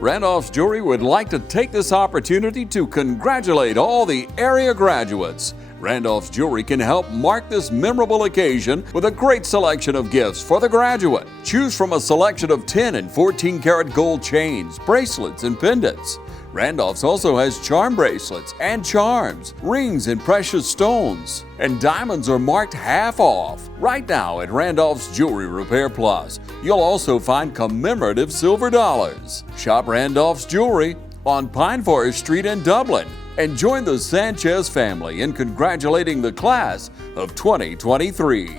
Randolphs Jewelry would like to take this opportunity to congratulate all the area graduates. Randolphs Jewelry can help mark this memorable occasion with a great selection of gifts for the graduate. Choose from a selection of 10 and 14 karat gold chains, bracelets, and pendants. Randolph's also has charm bracelets and charms, rings and precious stones. And diamonds are marked half off. Right now at Randolph's Jewelry Repair Plus, you'll also find commemorative silver dollars. Shop Randolph's Jewelry on Pine Forest Street in Dublin and join the Sanchez family in congratulating the class of 2023.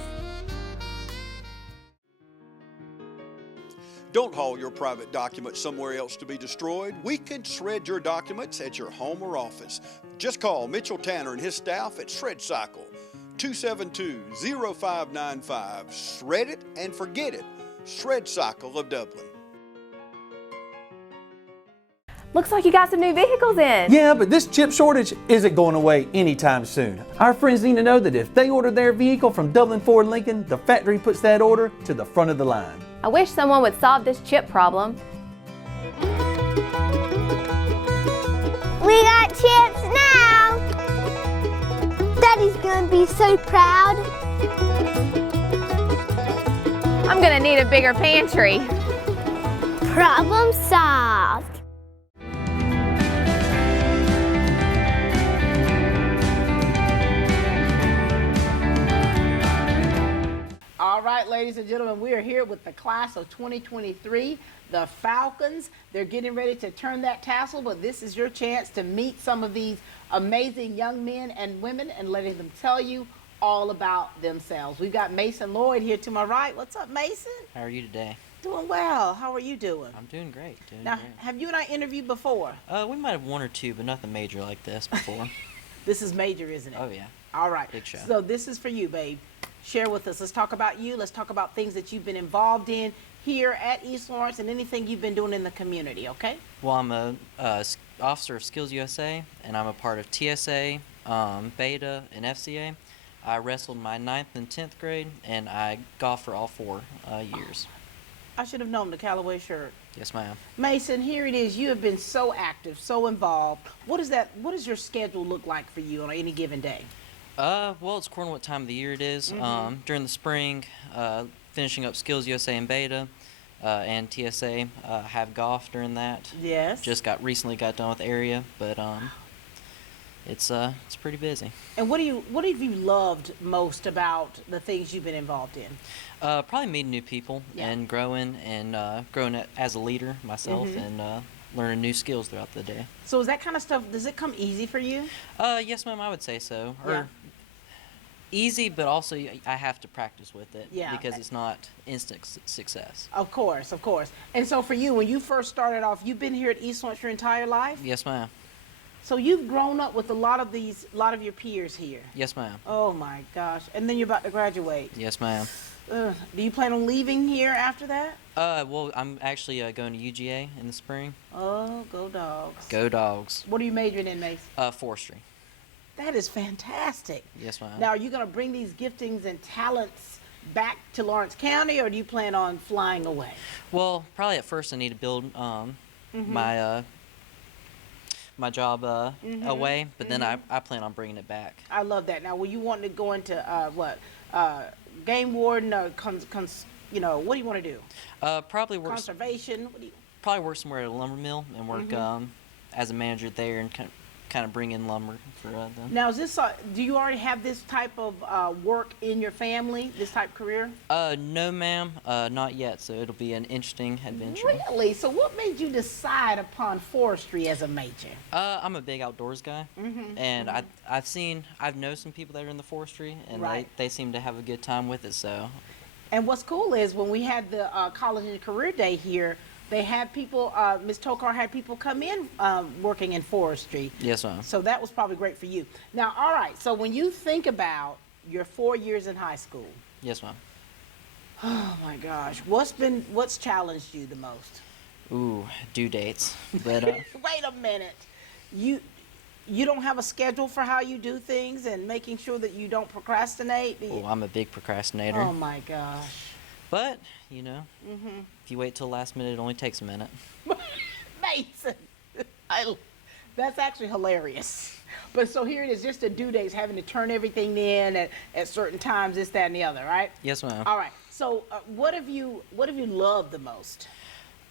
Don't haul your private documents somewhere else to be destroyed. We can shred your documents at your home or office. Just call Mitchell Tanner and his staff at Shred Cycle, 272-0595. Shred it and forget it. Shred Cycle of Dublin. Looks like you got some new vehicles in. Yeah, but this chip shortage isn't going away anytime soon. Our friends need to know that if they order their vehicle from Dublin Ford Lincoln, the factory puts that order to the front of the line. I wish someone would solve this chip problem. We got chips now! Daddy's gonna be so proud. I'm gonna need a bigger pantry. Problem solved. All right, ladies and gentlemen, we are here with the class of 2023, the Falcons. They're getting ready to turn that tassel, but this is your chance to meet some of these amazing young men and women and letting them tell you all about themselves. We've got Mason Lloyd here to my right. What's up, Mason? How are you today? Doing well. How are you doing? I'm doing great. Now, have you and I interviewed before? We might have one or two, but nothing major like this before. This is major, isn't it? Oh, yeah. All right. Big show. So this is for you, babe. Share with us. Let's talk about you. Let's talk about things that you've been involved in here at East Lawrence and anything you've been doing in the community, okay? Well, I'm a officer of Skills USA, and I'm a part of TSA, Beta, and FCA. I wrestled my 9th and 10th grade, and I golfed for all 4 years. I should have known the Callaway shirt. Yes, ma'am. Mason, here it is. You have been so active, so involved. What does your schedule look like for you on any given day? Well, it's according to what time of the year it is. During the spring, finishing up Skills USA and Beta, and TSA, have golf during that. Yes. Just recently got done with area, but it's pretty busy. And what have you loved most about the things you've been involved in? Probably meeting new people and growing as a leader myself and learning new skills throughout the day. So is that kind of stuff, does it come easy for you? Yes, ma'am, I would say so. Easy, but also I have to practice with it because it's not instant success. Of course, of course. And so for you, when you first started off, you've been here at East Lawrence your entire life? Yes, ma'am. So you've grown up with a lot of your peers here? Yes, ma'am. Oh my gosh. And then you're about to graduate? Yes, ma'am. Do you plan on leaving here after that? Well, I'm actually going to UGA in the spring. Oh, go Dogs. Go Dogs. What are you majoring in, Mace? Forestry. That is fantastic. Yes, ma'am. Now, are you going to bring these giftings and talents back to Lawrence County, or do you plan on flying away? Well, probably at first I need to build my my job away, but then I plan on bringing it back. I love that. Now, were you wanting to go into game warden or what do you want to do? Probably work conservation. Probably work somewhere at a lumber mill and work as a manager there and kind of bring in lumber for them. Now, is this do you already have this type of work in your family? This type of career? No, ma'am, not yet. So it'll be an interesting adventure. Really? So what made you decide upon forestry as a major? I'm a big outdoors guy, and I've known some people that are in the forestry, and they seem to have a good time with it. So. And what's cool is when we had the college and career day here, they had people, Ms. Tokar had people come in working in forestry. Yes, ma'am. So that was probably great for you. Now, all right, so when you think about your 4 years in high school. Yes, ma'am. Oh my gosh, what's challenged you the most? Ooh, due dates. But wait a minute. You don't have a schedule for how you do things and making sure that you don't procrastinate? Oh, I'm a big procrastinator. Oh my gosh. But, if you wait till last minute, it only takes a minute. Mason. That's actually hilarious. But so here it is, just the due dates, having to turn everything in at certain times, this, that, and the other, right? Yes, ma'am. All right. So what have you loved the most?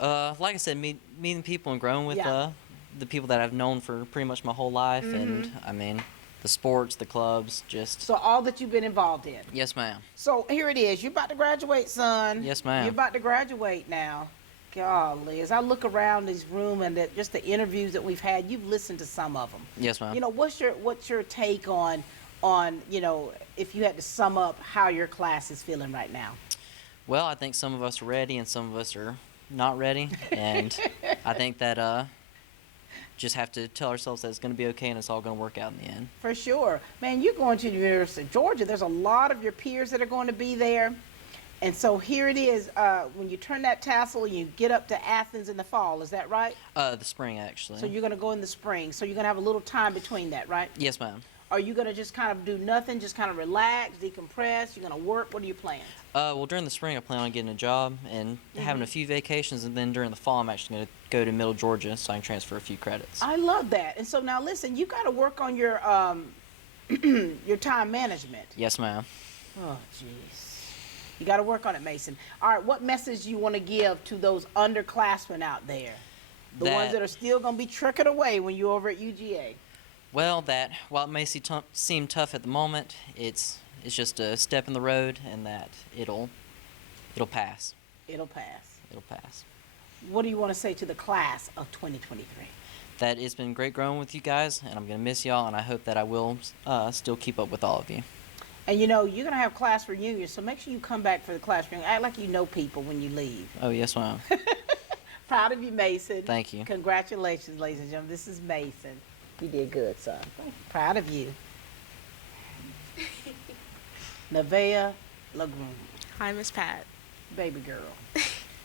Like I said, meeting people and growing with Yeah. the people that I've known for pretty much my whole life, and I mean, the sports, the clubs, just. So all that you've been involved in. Yes, ma'am. So here it is. You're about to graduate, son. Yes, ma'am. You're about to graduate now. Golly, as I look around this room and just the interviews that we've had, you've listened to some of them. Yes, ma'am. You know, what's your take on you know, if you had to sum up how your class is feeling right now? Well, I think some of us are ready and some of us are not ready, and I think that just have to tell ourselves that it's going to be okay and it's all going to work out in the end. For sure. Man, you're going to the University of Georgia. There's a lot of your peers that are going to be there. And so here it is, when you turn that tassel, you get up to Athens in the fall, is that right? The spring, actually. So you're going to go in the spring. So you're going to have a little time between that, right? Yes, ma'am. Are you going to just kind of do nothing, just kind of relax, decompress? You're going to work? What are your plans? Well, during the spring, I plan on getting a job and having a few vacations, and then during the fall, I'm actually going to go to Middle Georgia so I can transfer a few credits. I love that. And so now listen, you got to work on your your time management. Yes, ma'am. Oh, jeez. You got to work on it, Mason. All right, what message do you want to give to those underclassmen out there? The ones that are still going to be tricking away when you're over at UGA. Well, that while it may seem tough at the moment, it's just a step in the road, and that it'll pass. It'll pass. It'll pass. What do you want to say to the class of 2023? That it's been great growing with you guys, and I'm going to miss y'all, and I hope that I will still keep up with all of you. And you know, you're going to have class reunions, so make sure you come back for the class reunion. Act like you know people when you leave. Oh, yes, ma'am. Proud of you, Mason. Thank you. Congratulations, ladies and gentlemen. This is Mason. You did good, son. Proud of you. Nevaeh Lagoon. Hi, Miss Pat. Baby girl.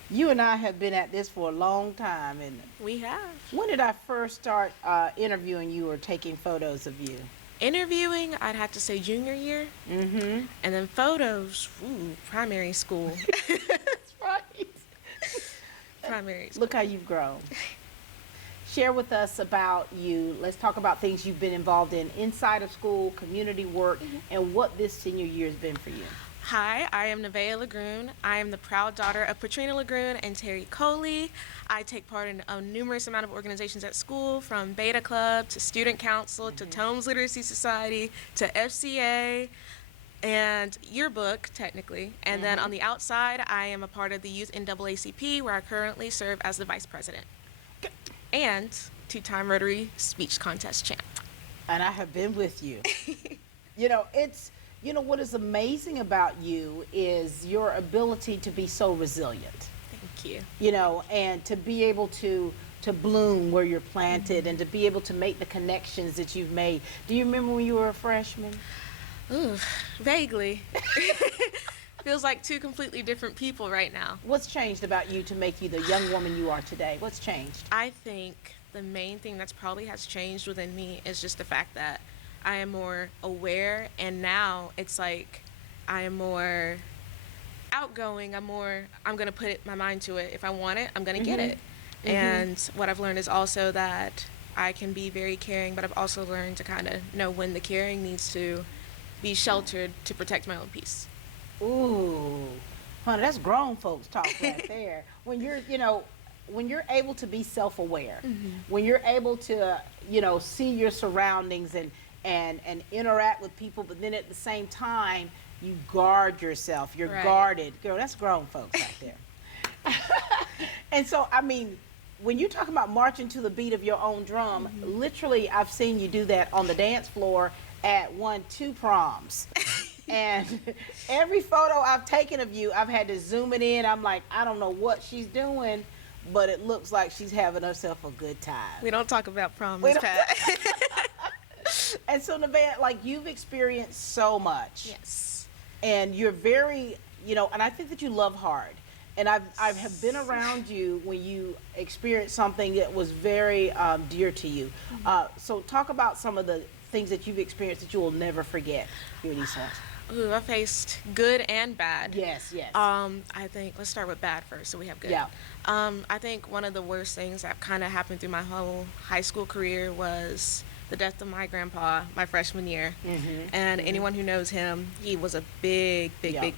You and I have been at this for a long time, isn't it? We have. When did I first start interviewing you or taking photos of you? Interviewing, I'd have to say junior year. Mm-hmm. And then photos, primary school. That's right. Primary school. Look how you've grown. Share with us about you. Let's talk about things you've been involved in inside of school, community work, and what this senior year has been for you. Hi, I am Nevaeh Lagoon. I am the proud daughter of Patrina Lagoon and Terry Coley. I take part in a numerous amount of organizations at school, from Beta Club to Student Council to Tomes Literacy Society to FCA and yearbook, technically. And then on the outside, I am a part of the Youth NAACP, where I currently serve as the vice president. And two-time Rotary Speech Contest champ. And I have been with you. You know, what is amazing about you is your ability to be so resilient. Thank you. You know, and to be able to bloom where you're planted and to be able to make the connections that you've made. Do you remember when you were a freshman? Ooh, vaguely. Feels like two completely different people right now. What's changed about you to make you the young woman you are today? What's changed? I think the main thing that's probably has changed within me is just the fact that I am more aware, and now it's like I am more outgoing. I'm going to put my mind to it. If I want it, I'm going to get it. And what I've learned is also that I can be very caring, but I've also learned to kind of know when the caring needs to be sheltered to protect my own peace. Ooh, honey, that's grown folks talk right there. When you're able to be self-aware, when you're able to, see your surroundings and interact with people, but then at the same time, you guard yourself. You're guarded. Girl, that's grown folks out there. And so, I mean, when you talk about marching to the beat of your own drum, literally, I've seen you do that on the dance floor at 2 proms. And every photo I've taken of you, I've had to zoom it in. I'm like, I don't know what she's doing, but it looks like she's having herself a good time. We don't talk about prom, Miss Pat. And so, Nevaeh, like, you've experienced so much. Yes. And you're very, and I think that you love hard. And I have been around you when you experienced something that was very dear to you. So talk about some of the things that you've experienced that you will never forget here in East Lansing. Ooh, I faced good and bad. Yes. I think, let's start with bad first, so we have good. Yeah. I think one of the worst things that kind of happened through my whole high school career was the death of my grandpa my freshman year. And anyone who knows him, he was a big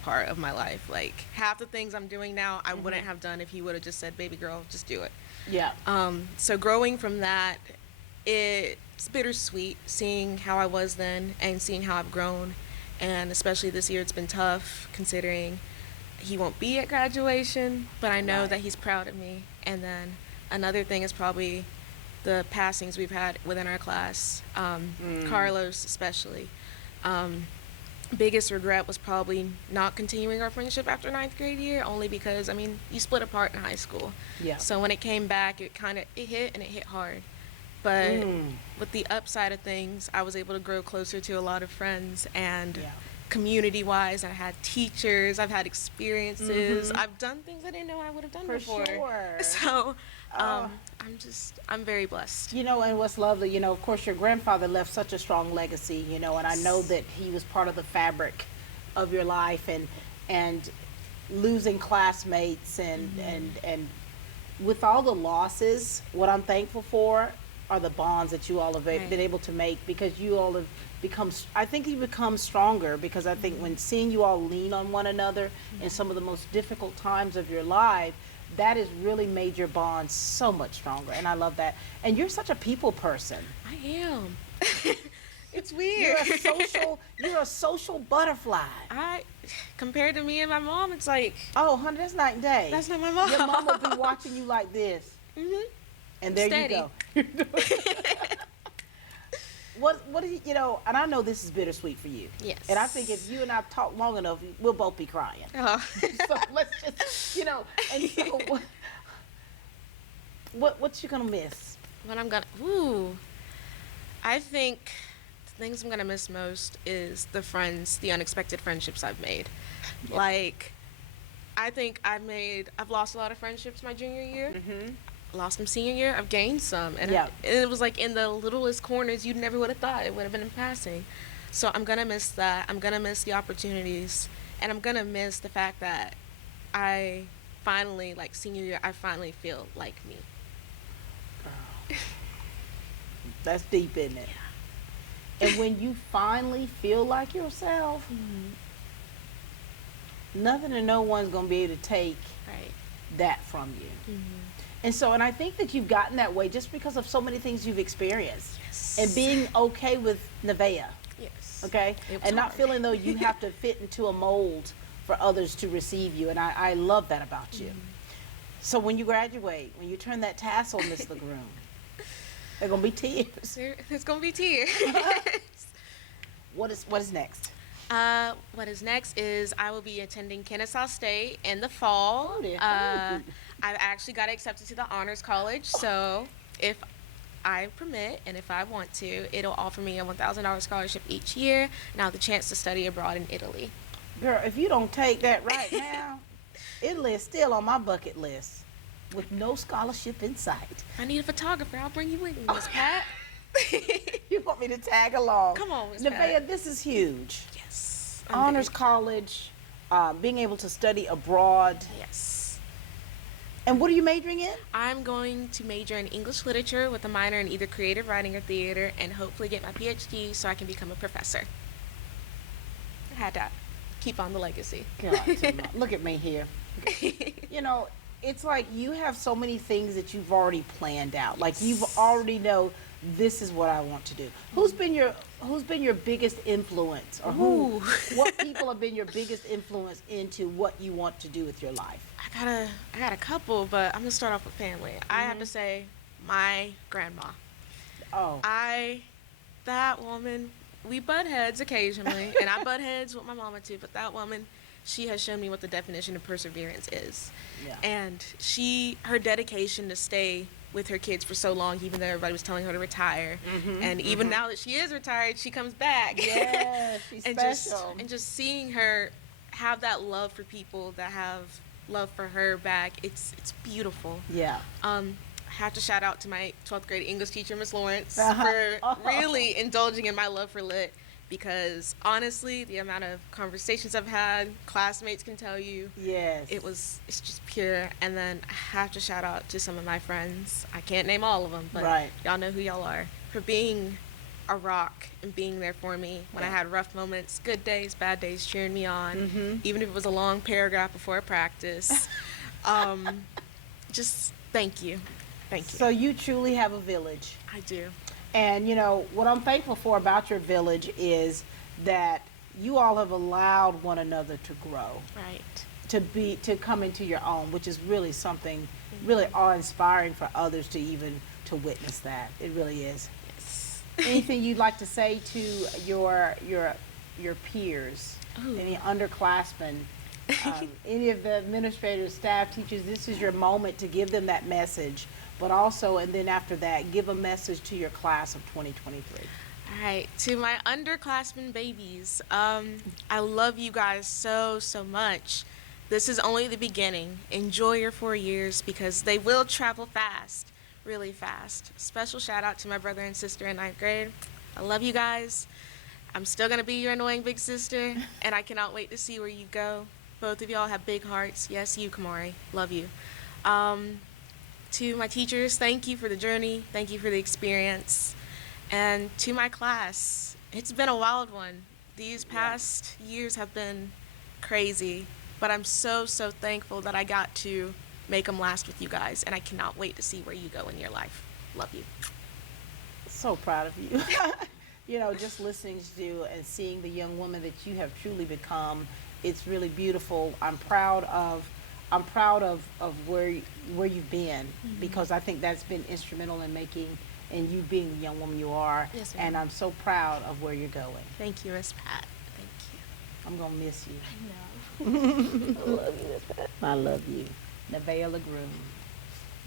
part of my life. Like, half the things I'm doing now, I wouldn't have done if he would have just said, baby girl, just do it. Yeah. So growing from that, it's bittersweet seeing how I was then and seeing how I've grown. And especially this year, it's been tough considering he won't be at graduation, but I know that he's proud of me. And then another thing is probably the passings we've had within our class, Carlos especially. Biggest regret was probably not continuing our friendship after 9th grade year, only because, I mean, you split apart in high school. Yeah. So when it came back, it hit, and it hit hard. But with the upside of things, I was able to grow closer to a lot of friends, and community-wise, I had teachers, I've had experiences, I've done things I didn't know I would have done before. Sure. So I'm very blessed. You know, and what's lovely, you know, of course, your grandfather left such a strong legacy, you know, and I know that he was part of the fabric of your life, and losing classmates and with all the losses, what I'm thankful for are the bonds that you all have been able to make, because you all have become, I think you become stronger, because I think when seeing you all lean on one another in some of the most difficult times of your life, that has really made your bond so much stronger, and I love that. And you're such a people person. I am. It's weird. You're a social butterfly. Compared to me and my mom, it's like, oh, honey, that's night and day. That's not my mom. Your mom will be watching you like this. And there Steady. You go. What do you know, and I know this is bittersweet for you. Yes. And I think if you and I talk long enough, we'll both be crying. Oh. So let's just, you know, and so what you gonna miss? I think the things I'm gonna miss most is the unexpected friendships I've made. Like, I think I've lost a lot of friendships my junior year. Lost them senior year, I've gained some, and it was like in the littlest corners you never would have thought it would have been in passing. So I'm gonna miss that. I'm gonna miss the opportunities, and I'm gonna miss the fact that I finally, like senior year, I finally feel like me. That's deep, isn't it? And when you finally feel like yourself, nothing and no one's gonna be able to take that from you. And so, and I think that you've gotten that way just because of so many things you've experienced. Yes. And being okay with Nevaeh. Yes. Okay? And not hard. feeling though you have to fit into a mold for others to receive you. And I love that about you. So when you graduate, when you turn that tassel, Miss Lagoon, there are going to be tears. There's gonna be tears. What is next? What is next is I will be attending Kennesaw State in the fall. I've actually got accepted to the Honors College, so if I permit and if I want to, it'll offer me a $1,000 scholarship each year, and I'll have the chance to study abroad in Italy. Girl, if you don't take that right now, Italy is still on my bucket list with no scholarship in sight. I need a photographer. I'll bring you with me, Miss Pat. You want me to tag along? Come on, Miss Nevaeh, Pat. this is huge. Yes. Honors College, being able to study abroad. Yes. And what are you majoring in? I'm going to major in English literature with a minor in either creative writing or theater, and hopefully get my PhD so I can become a professor. I had to keep on the legacy. God, look at me here. You know, it's like you have so many things that you've already planned out. Like you've already know this is what I want to do. Who's been your biggest influence, or what people have been your biggest influence into what you want to do with your life? I got a couple, but I'm gonna start off with family. I have to say, my grandma. Oh. That woman, we butt heads occasionally, and I butt heads with my mama too, but that woman, she has shown me what the definition of perseverance is. Yeah. And her dedication to stay with her kids for so long, even though everybody was telling her to retire. And even now that she is retired, she comes back. Yeah, she's special. And just seeing her have that love for people that have love for her back, it's beautiful. Yeah. I have to shout out to my 12th grade English teacher, Miss Lawrence, for really indulging in my love for lit because honestly, the amount of conversations I've had, classmates can tell you, Yes. it's just pure. And then I have to shout out to some of my friends. I can't name all of them, but Right. y'all know who y'all are, for being a rock and being there for me when I had rough moments, good days, bad days, cheering me on, even if it was a long paragraph before practice. Just thank you. Thank you. So you truly have a village. I do. And you know, what I'm thankful for about your village is that you all have allowed one another to grow, Right. to come into your own, which is really something really awe-inspiring for others to witness that. It really is. Yes. Anything you'd like to say to your peers, Ooh. any underclassmen, any of the administrators, staff, teachers? This is your moment to give them that message, but also, and then after that, give a message to your class of 2023. All right, to my underclassmen babies, I love you guys so much. This is only the beginning. Enjoy your 4 years because they will travel fast, really fast. Special shout out to my brother and sister in 9th grade. I love you guys. I'm still gonna be your annoying big sister, and I cannot wait to see where you go. Both of y'all have big hearts. Yes, you, Kamari. Love you. To my teachers, thank you for the journey. Thank you for the experience. And to my class, it's been a wild one. These past years have been crazy, but I'm so thankful that I got to make them last with you guys, and I cannot wait to see where you go in your life. Love you. So proud of you. You know, just listening to you and seeing the young woman that you have truly become, it's really beautiful. I'm proud of where you've been, because I think that's been instrumental in making and you being the young woman you are. Yes, ma'am. And I'm so proud of where you're going. Thank you, Miss Pat. Thank you. I'm gonna miss you. I know. I love you, Miss Pat. I love you. Nevaeh Lagoon.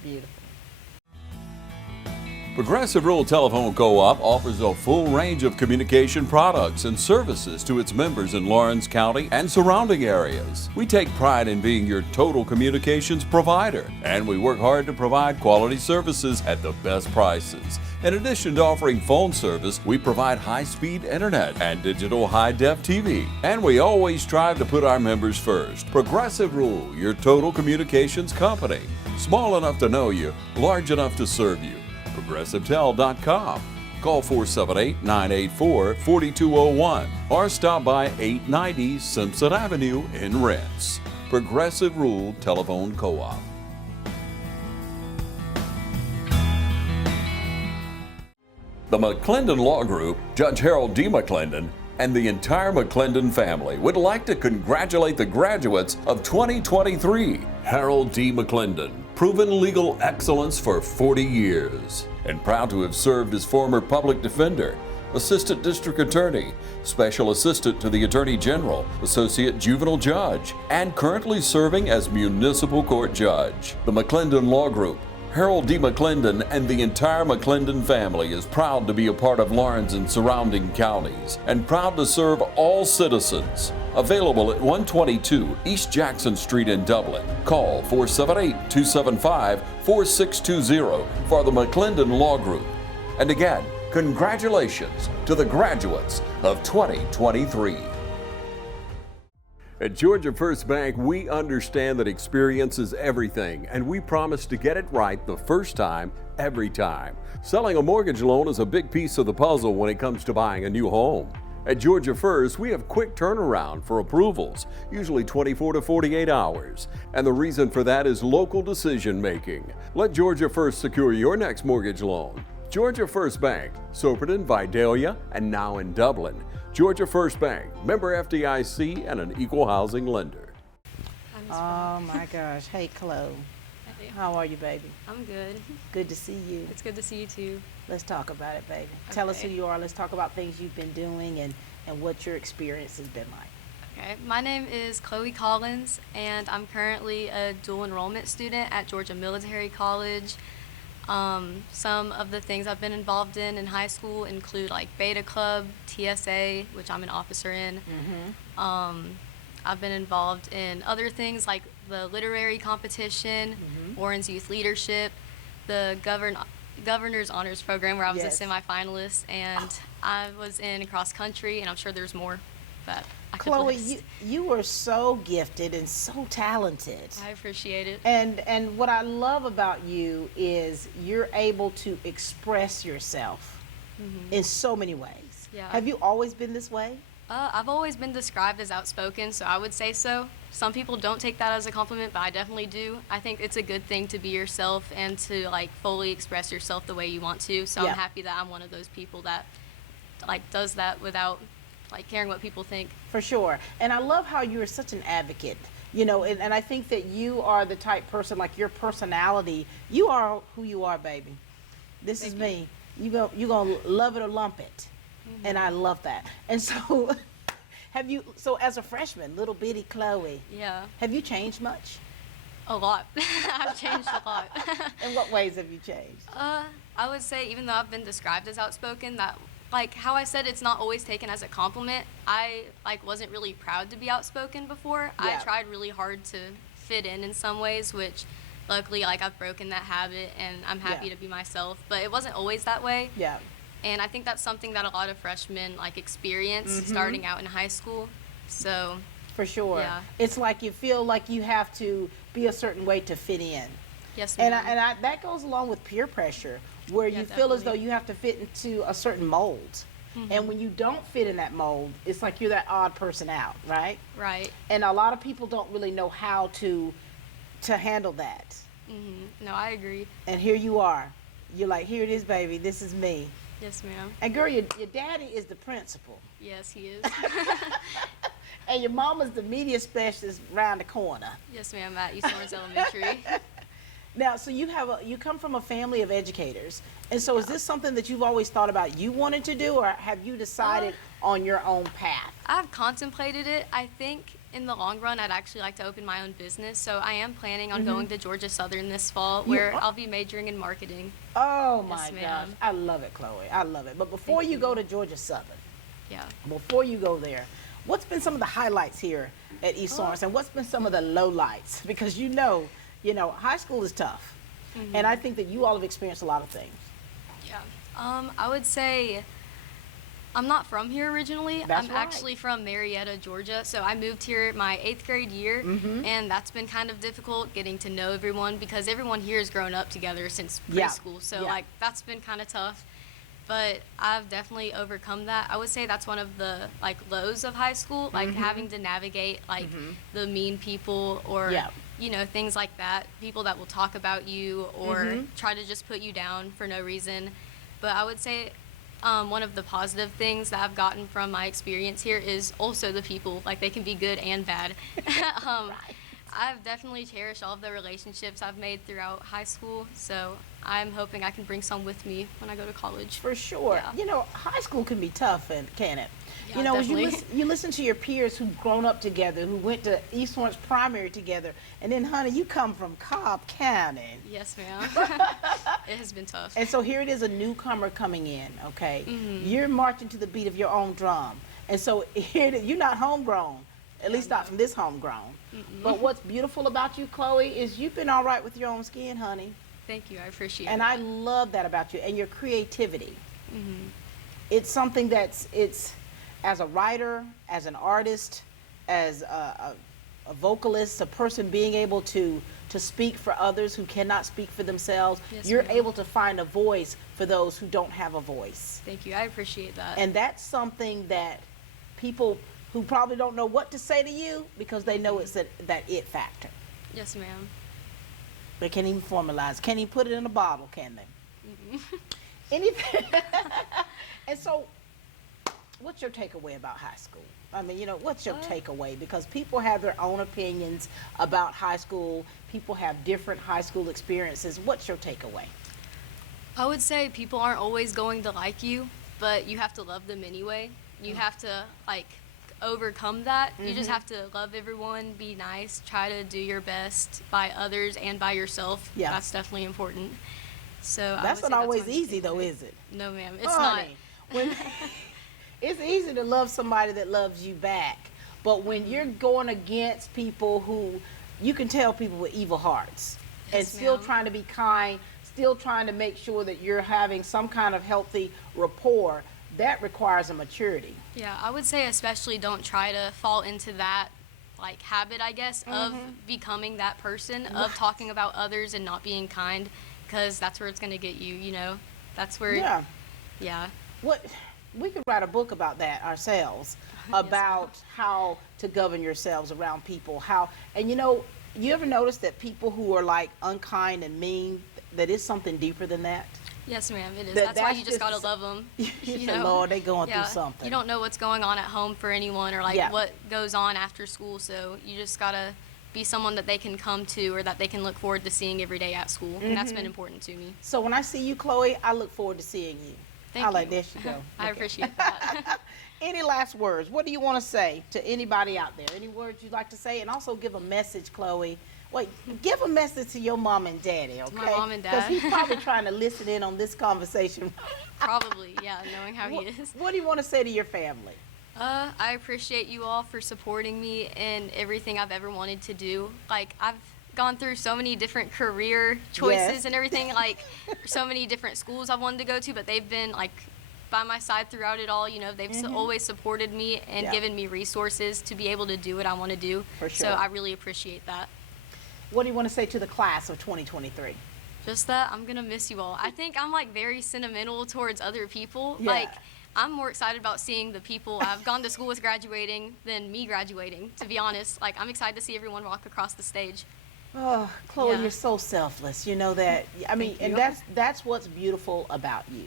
Beautiful. Progressive Rural Telephone Co-op offers a full range of communication products and services to its members in Lawrence County and surrounding areas. We take pride in being your total communications provider, and we work hard to provide quality services at the best prices. In addition to offering phone service, we provide high-speed internet and digital high-def TV. And we always strive to put our members first. Progressive Rural, your total communications company. Small enough to know you, large enough to serve you. ProgressiveTel.com. Call 478-984-4201 or stop by 890 Simpson Avenue in Renss. Progressive Rural Telephone Co-op. The McLendon Law Group, Judge Harold D. McLendon, and the entire McLendon family would like to congratulate the graduates of 2023. Harold D. McLendon, proven legal excellence for 40 years, and proud to have served as former public defender, assistant district attorney, special assistant to the attorney general, associate juvenile judge, and currently serving as municipal court judge. The McLendon Law Group, Harold D. McLendon, and the entire McLendon family is proud to be a part of Lawrence and surrounding counties and proud to serve all citizens. Available at 122 East Jackson Street in Dublin. Call 478-275-4620 for the McLendon Law Group. And again, congratulations to the graduates of 2023. At Georgia First Bank, we understand that experience is everything, and we promise to get it right the first time, every time. Selling a mortgage loan is a big piece of the puzzle when it comes to buying a new home. At Georgia First, we have quick turnaround for approvals, usually 24 to 48 hours. And the reason for that is local decision making. Let Georgia First secure your next mortgage loan. Georgia First Bank, Soperton, Vidalia, and now in Dublin. Georgia First Bank, member FDIC, and an equal housing lender. Oh my gosh. Hey, Chloe. Hey. How are you, baby? I'm good. Good to see you. It's good to see you too. Let's talk about it, baby. Tell us who Okay. you are. Let's talk about things you've been doing and what your experience has been like. Okay, my name is Chloe Collins, and I'm currently a dual enrollment student at Georgia Military College. Some of the things I've been involved in high school include like Beta Club, TSA, which I'm an officer in. I've been involved in other things like the literary competition, Warren's Youth Leadership, the Governor's Honors Program where I was Yes. a semifinalist, and I was in cross country, and I'm sure there's more that I could Chloe, list. you were so gifted and so talented. I appreciate it. And what I love about you is you're able to express yourself in so many ways. Yeah. Have you always been this way? I've always been described as outspoken, so I would say so. Some people don't take that as a compliment, but I definitely do. I think it's a good thing to be yourself and to like fully express yourself the way you want to. So Yeah. I'm happy that I'm one of those people that like does that without like caring what people think. For sure. And I love how you're such an advocate. You know, and I think that you are the type person, like your personality, you are who you are, baby. This is me. You gonna love it or lump it. And I love that. And so so as a freshman, little bitty Chloe, Yeah, have you changed much? a lot. I've changed a lot. In what ways have you changed? I would say even though I've been described as outspoken, that like how I said it's not always taken as a compliment. I like wasn't really proud to be outspoken before. Yeah. I tried really hard to fit in some ways, which luckily like I've broken that habit and I'm happy Yeah. to be myself. But it wasn't always that way. Yeah. And I think that's something that a lot of freshmen like experience starting out in high school. So For sure. Yeah. It's like you feel like you have to be a certain way to fit in. yes, And ma'am. that goes along with peer pressure, where Yeah, you feel as though definitely. you have to fit into a certain mold. And when you don't fit in that mold, it's like you're that odd person out, right? Right. And a lot of people don't really know how to handle that. No, I agree. And here you are. You're like, here it is, baby. This is me. Yes, ma'am. And girl, your daddy is the principal. Yes, he is. And your mama's the media specialist around the corner. Yes, ma'am, at East Orange Elementary. Now, so you come from a family of educators, and so is this something that you've always thought about you wanted to do, or have you decided on your own path? I've contemplated it. I think in the long run, I'd actually like to open my own business. So I am planning on going to Georgia Southern this fall, where I'll be majoring in marketing. Oh my Yes, gosh, ma'am. I love it, Chloe. I love it. But before Thank you you. go to Georgia Southern, Yeah. before you go there, what's been some of the highlights here at East Orange, and what's been some of the lowlights? Because you know, high school is tough, and I think that you all have experienced a lot of things. Yeah. I would say I'm not from here originally. That's I'm right. actually from Marietta, Georgia. So I moved here my 8th grade year, and that's been kind of difficult getting to know everyone because everyone here has grown up together since Yeah. preschool. So Yeah. like that's been kind of tough. But I've definitely overcome that. I would say that's one of the like lows of high school, like having to navigate like the mean people or Yeah. things like that. People that will talk about you or try to just put you down for no reason. But I would say one of the positive things that I've gotten from my experience here is also the people. Like they can be good and bad. I've definitely cherished all of the relationships I've made throughout high school. So I'm hoping I can bring some with me when I go to college. For sure. Yeah. High school can be tough, and can it? Yeah, As definitely. you listen to your peers who've grown up together, who went to East Orange Primary together, and then, honey, you come from Cobb County. Yes, ma'am. It has been tough. And so here it is, a newcomer coming in, okay? You're marching to the beat of your own drum. And so here it is, you're not homegrown, at least not from this homegrown. But what's beautiful about you, Chloe, is you've been all right with your own skin, honey. Thank you. I appreciate And that. I love that about you, and your creativity. It's something it's as a writer, as an artist, as a vocalist, a person being able to speak for others who cannot speak for themselves. Yes, You're ma'am. able to find a voice for those who don't have a voice. Thank you. I appreciate that. And that's something that people who probably don't know what to say to you because they know it's that it factor. Yes, ma'am. They can't even formalize, can't even put it in a bottle, can they? Anything. And so, what's your takeaway about high school? I mean, what's your takeaway? Because people have their own opinions about high school. People have different high school experiences. What's your takeaway? I would say people aren't always going to like you, but you have to love them anyway. You have to, overcome that. You just have to love everyone, be nice, try to do your best by others and by yourself. Yeah. That's definitely important. So I That's would not say always my easy, though, takeaway. is it? No, ma'am. It's not. Honey, when it's easy to love somebody that loves you back, but when you're going against people who you can tell people with evil hearts and Yes, still ma'am. trying to be kind, still trying to make sure that you're having some kind of healthy rapport, that requires a maturity. Yeah, I would say especially don't try to fall into that like habit, I guess, of becoming that person, of talking about others and not being kind, because that's where it's going to get you, you know? That's where, yeah. What, we could write a book about that ourselves, about how to govern yourselves around people, how, and you know, you ever notice that people who are like unkind and mean, that is something deeper than that? Yes, ma'am, it is. That's why you just gotta love them. You know, Lord, they going through something. You don't know what's going on at home for anyone, or like what goes on after school, so you just gotta be someone that they can come to, or that they can look forward to seeing every day at school, and that's been important to me. So when I see you, Chloe, I look forward to seeing you. Thank you. Like, there she go. I appreciate that. Any last words? What do you want to say to anybody out there? Any words you'd like to say? And also give a message, Chloe. Wait, give a message to your mom and daddy, okay? My mom and dad. Because he's probably trying to listen in on this conversation. Probably, yeah, knowing how he is. What do you want to say to your family? I appreciate you all for supporting me in everything I've ever wanted to do. Like, I've gone through so many different career choices and everything, like so many different schools I've wanted to go to, but they've been like by my side throughout it all. You know, they've always supported me and given me resources to be able to do what I want to do. For sure. So I really appreciate that. What do you want to say to the class of 2023? Just that I'm gonna miss you all. I think I'm like very sentimental towards other people. Yeah. Like, I'm more excited about seeing the people I've gone to school with graduating than me graduating, to be honest. Like, I'm excited to see everyone walk across the stage. Oh, Chloe, you're so selfless. You know that. I mean, and that's what's beautiful about you.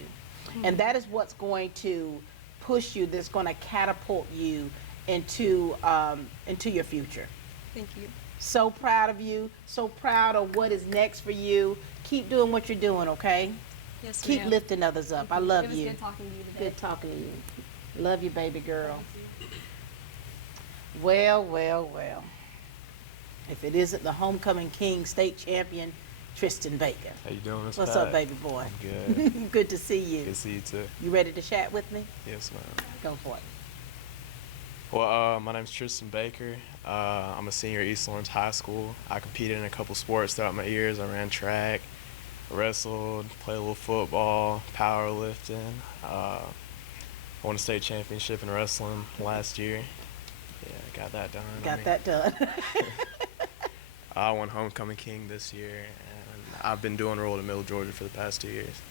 And that is what's going to push you, that's going to catapult you into your future. Thank you. So proud of you. So proud of what is next for you. Keep doing what you're doing, okay? Yes, Keep lifting others up. I love you. It was good talking to you today. Good talking to you. Love you, baby girl. Well, well, well. If it isn't the homecoming king, state champion, Tristan Baker. How you doing, Miss What's Pat? up, baby boy? I'm good. Good to see you. Good to see you too. You ready to chat with me? Yes, ma'am. Go for it. Well, my name's Tristan Baker. I'm a senior at East Lawrence High School. I competed in a couple sports throughout my years. I ran track, wrestled, played a little football, powerlifting. I won a state championship in wrestling last year. Yeah, got that done. Got that done. I won homecoming king this year, and I've been dual enrolled in Middle Georgia for the past 2 years.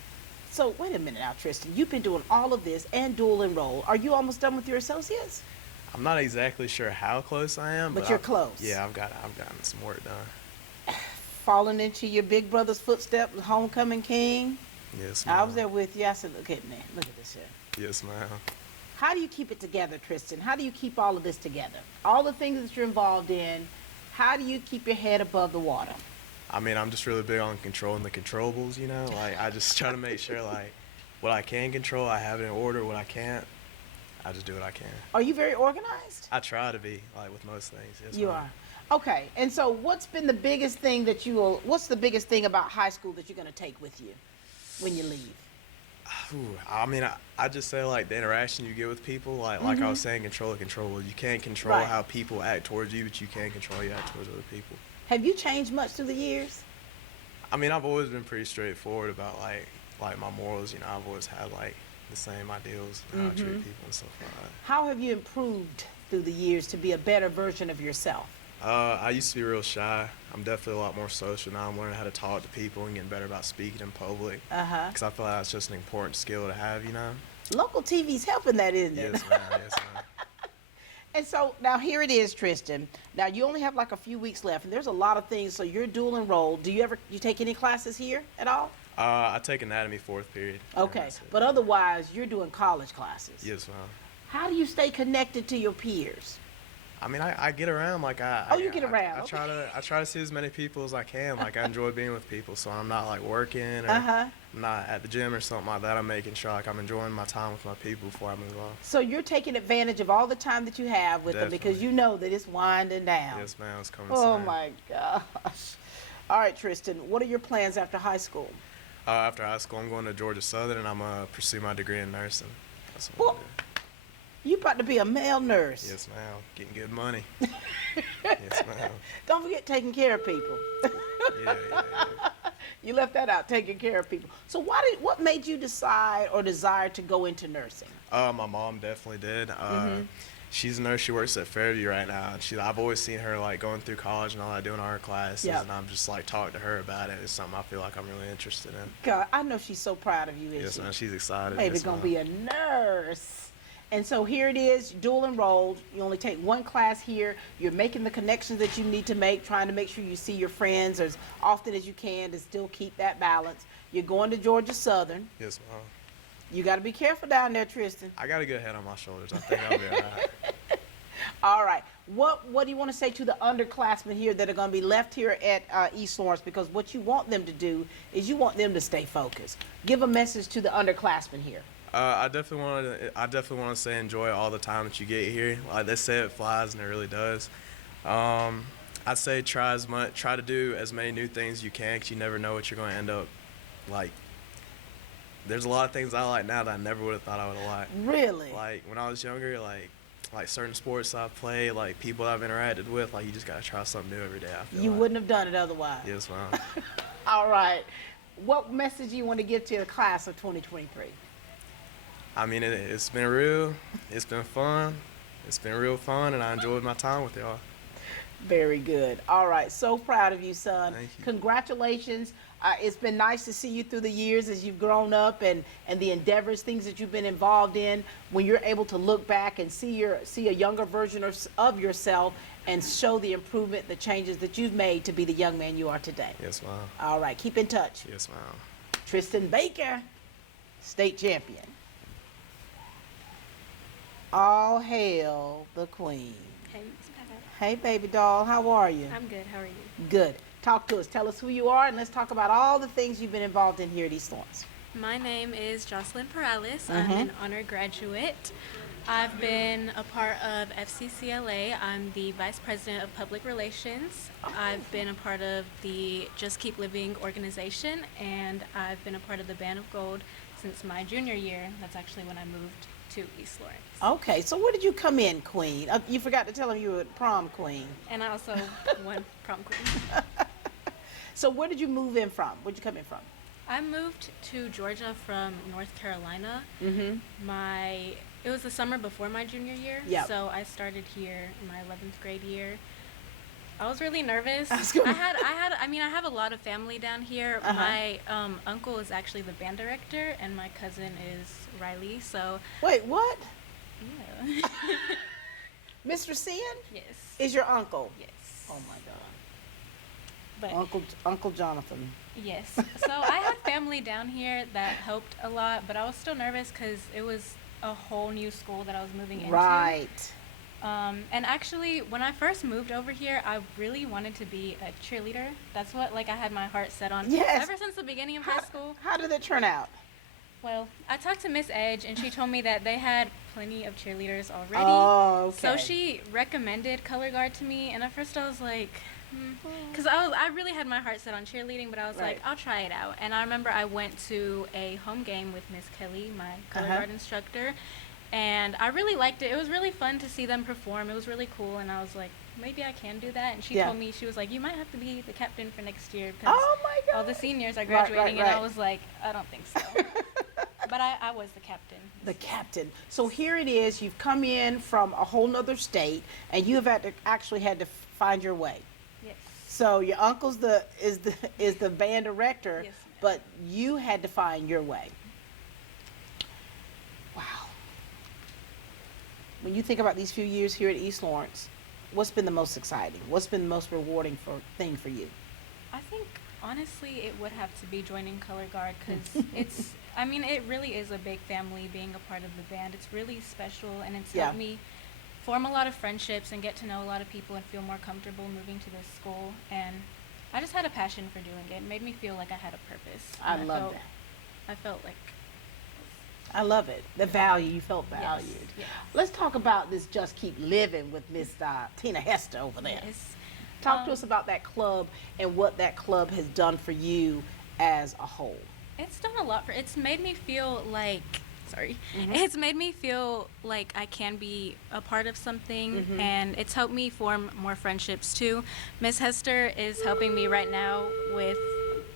So wait a minute now, Tristan. You've been doing all of this and dual enroll. Are you almost done with your associates? I'm not exactly sure how close I am, but you're close. Yeah, I've gotten some work done. Falling into your big brother's footsteps, homecoming king. Yes, ma'am. I was there with you. I said, look at me. Look at this here. Yes, ma'am. How do you keep it together, Tristan? How do you keep all of this together? All the things that you're involved in, how do you keep your head above the water? I mean, I'm just really big on controlling the controllables, you know? Like, I just try to make sure, like, what I can control, I have it in order. What I can't, I just do what I can. Are you very organized? I try to be, like, with most things. Yes, you are. Okay, and so what's been the biggest thing that what's the biggest thing about high school that you're going to take with you when you leave? I mean, I just say, like, the interaction you get with people, like I was saying, control the controllable. You can't control how people act towards you, but you can control you act towards other people. Have you changed much through the years? I mean, I've always been pretty straightforward about, like my morals. You know, I've always had, like, the same ideals, how I treat people and stuff like that. How have you improved through the years to be a better version of yourself? I used to be real shy. I'm definitely a lot more social now. I'm learning how to talk to people and getting better about speaking in public. Because I feel like that's just an important skill to have, you know? Local TV's helping that, isn't it? Yes, ma'am. Yes, ma'am. And so now here it is, Tristan. Now you only have like a few weeks left, and there's a lot of things. So you're dual enrolled. Do you take any classes here at all? I take anatomy 4th period. Okay, but otherwise you're doing college classes. Yes, ma'am. How do you stay connected to your peers? I mean, I get around. Like you get around. I try to see as many people as I can. Like I enjoy being with people, so I'm not like working or I'm not at the gym or something like that. I'm making sure like I'm enjoying my time with my people before I move on. So you're taking advantage of all the time that you have with them because you know that it's winding down. Yes, ma'am. It's coming soon. Oh soon. my gosh! All right, Tristan. What are your plans after high school? After high school, I'm going to Georgia Southern, and I'm gonna pursue my degree in nursing. That's what I'm gonna do. You about to be a male nurse. Yes, ma'am. Getting good money. Yes, ma'am. Don't forget taking care of people. Yeah. You left that out, taking care of people. So what made you decide or desire to go into nursing? My mom definitely did. She's a nurse. She works at Fairview right now. And I've always seen her like going through college and all that, doing all her classes, and I'm just like talking to her about it. It's something I feel like I'm really interested in. God, I know she's so proud of you, isn't Yes, she? man. She's excited. Baby's Yes, gonna ma'am. be a nurse. And so here it is, dual enrolled. You only take one class here. You're making the connections that you need to make, trying to make sure you see your friends as often as you can to still keep that balance. You're going to Georgia Southern. Yes, ma'am. You got to be careful down there, Tristan. I got a good head on my shoulders. I think I'll be all right. All right. What do you want to say to the underclassmen here that are going to be left here at East Lawrence? Because what you want them to do is you want them to stay focused. Give a message to the underclassmen here. I definitely want to say enjoy all the time that you get here. Like they say, it flies, and it really does. I'd say try to do as many new things as you can, because you never know what you're going to end up like. There's a lot of things I like now that I never would have thought I would have liked. Really? Like when I was younger, like certain sports I've played, like people I've interacted with, like you just gotta try something new every day. I feel You like. wouldn't have done it otherwise. Yes, ma'am. All right. What message do you want to give to the class of 2023? I mean, it's been fun. It's been real fun, and I enjoyed my time with y'all. Very good. All right. So proud of you, son. Thank you. Congratulations. It's been nice to see you through the years as you've grown up and the endeavors, things that you've been involved in. When you're able to look back and see a younger version of yourself and show the improvement, the changes that you've made to be the young man you are today. Yes, ma'am. All right. Keep in touch. Yes, ma'am. Tristan Baker, state champion. All hail the queen. Hey, Miss Pat. Hey, baby doll. How are you? I'm good. How are you? Good. Talk to us. Tell us who you are, and let's talk about all the things you've been involved in here at East Lawrence. My name is Jocelyn Perales. I'm an honor graduate. I've been a part of FCCLA. I'm the Vice President of Public Relations. I've been a part of the Just Keep Living organization, and I've been a part of the Band of Gold since my junior year. That's actually when I moved to East Lawrence. Okay, so where did you come in, queen? You forgot to tell them you were prom queen. And I also won prom queen. So where did you move in from? Where'd you come in from? I moved to Georgia from North Carolina. Mm-hmm. It was the summer before my junior year, so I started here in my 11th grade year. I was really nervous. I have a lot of family down here. My uncle is actually the band director, and my cousin is Riley. So wait, what? Yeah. Mr. Cian? Yes. Is your uncle? Yes. Oh my God. But Uncle Jonathan. Yes. So I had family down here that helped a lot, but I was still nervous because it was a whole new school that I was moving into. Right. And actually, when I first moved over here, I really wanted to be a cheerleader. That's what I had my heart set on. Yes. Ever since the beginning of high school. How did it turn out? Well, I talked to Miss Edge, and she told me that they had plenty of cheerleaders already. Oh, okay. So she recommended color guard to me, and at first I was like, because I really had my heart set on cheerleading, but I was like, I'll try it out. And I remember I went to a home game with Miss Kelly, my color guard instructor, and I really liked it. It was really fun to see them perform. It was really cool, and I was like, maybe I can do that. And she told me, she was like, you might have to be the captain for next year because all the seniors are graduating. And I was like, I don't think so. But I was the captain. The captain. So here it is. You've come in from a whole nother state, and you have actually had to find your way. Yes. So your uncle's is the band director, yes, but you had to find your way. Wow. When you think about these few years here at East Lawrence, what's been the most exciting? What's been the most rewarding thing for you? I think honestly it would have to be joining color guard because it really is a big family being a part of the band. It's really special, and it's helped me form a lot of friendships and get to know a lot of people and feel more comfortable moving to this school. And I just had a passion for doing it. It made me feel like I had a purpose. I love that. I felt like I love it. The value, you felt valued. Yes. Let's talk about this Just Keep Living with Miss Tina Hester over there. Yes. Talk to us about that club and what that club has done for you as a whole. It's done a lot it's made me feel like, it's made me feel like I can be a part of something, and it's helped me form more friendships too. Miss Hester is helping me right now with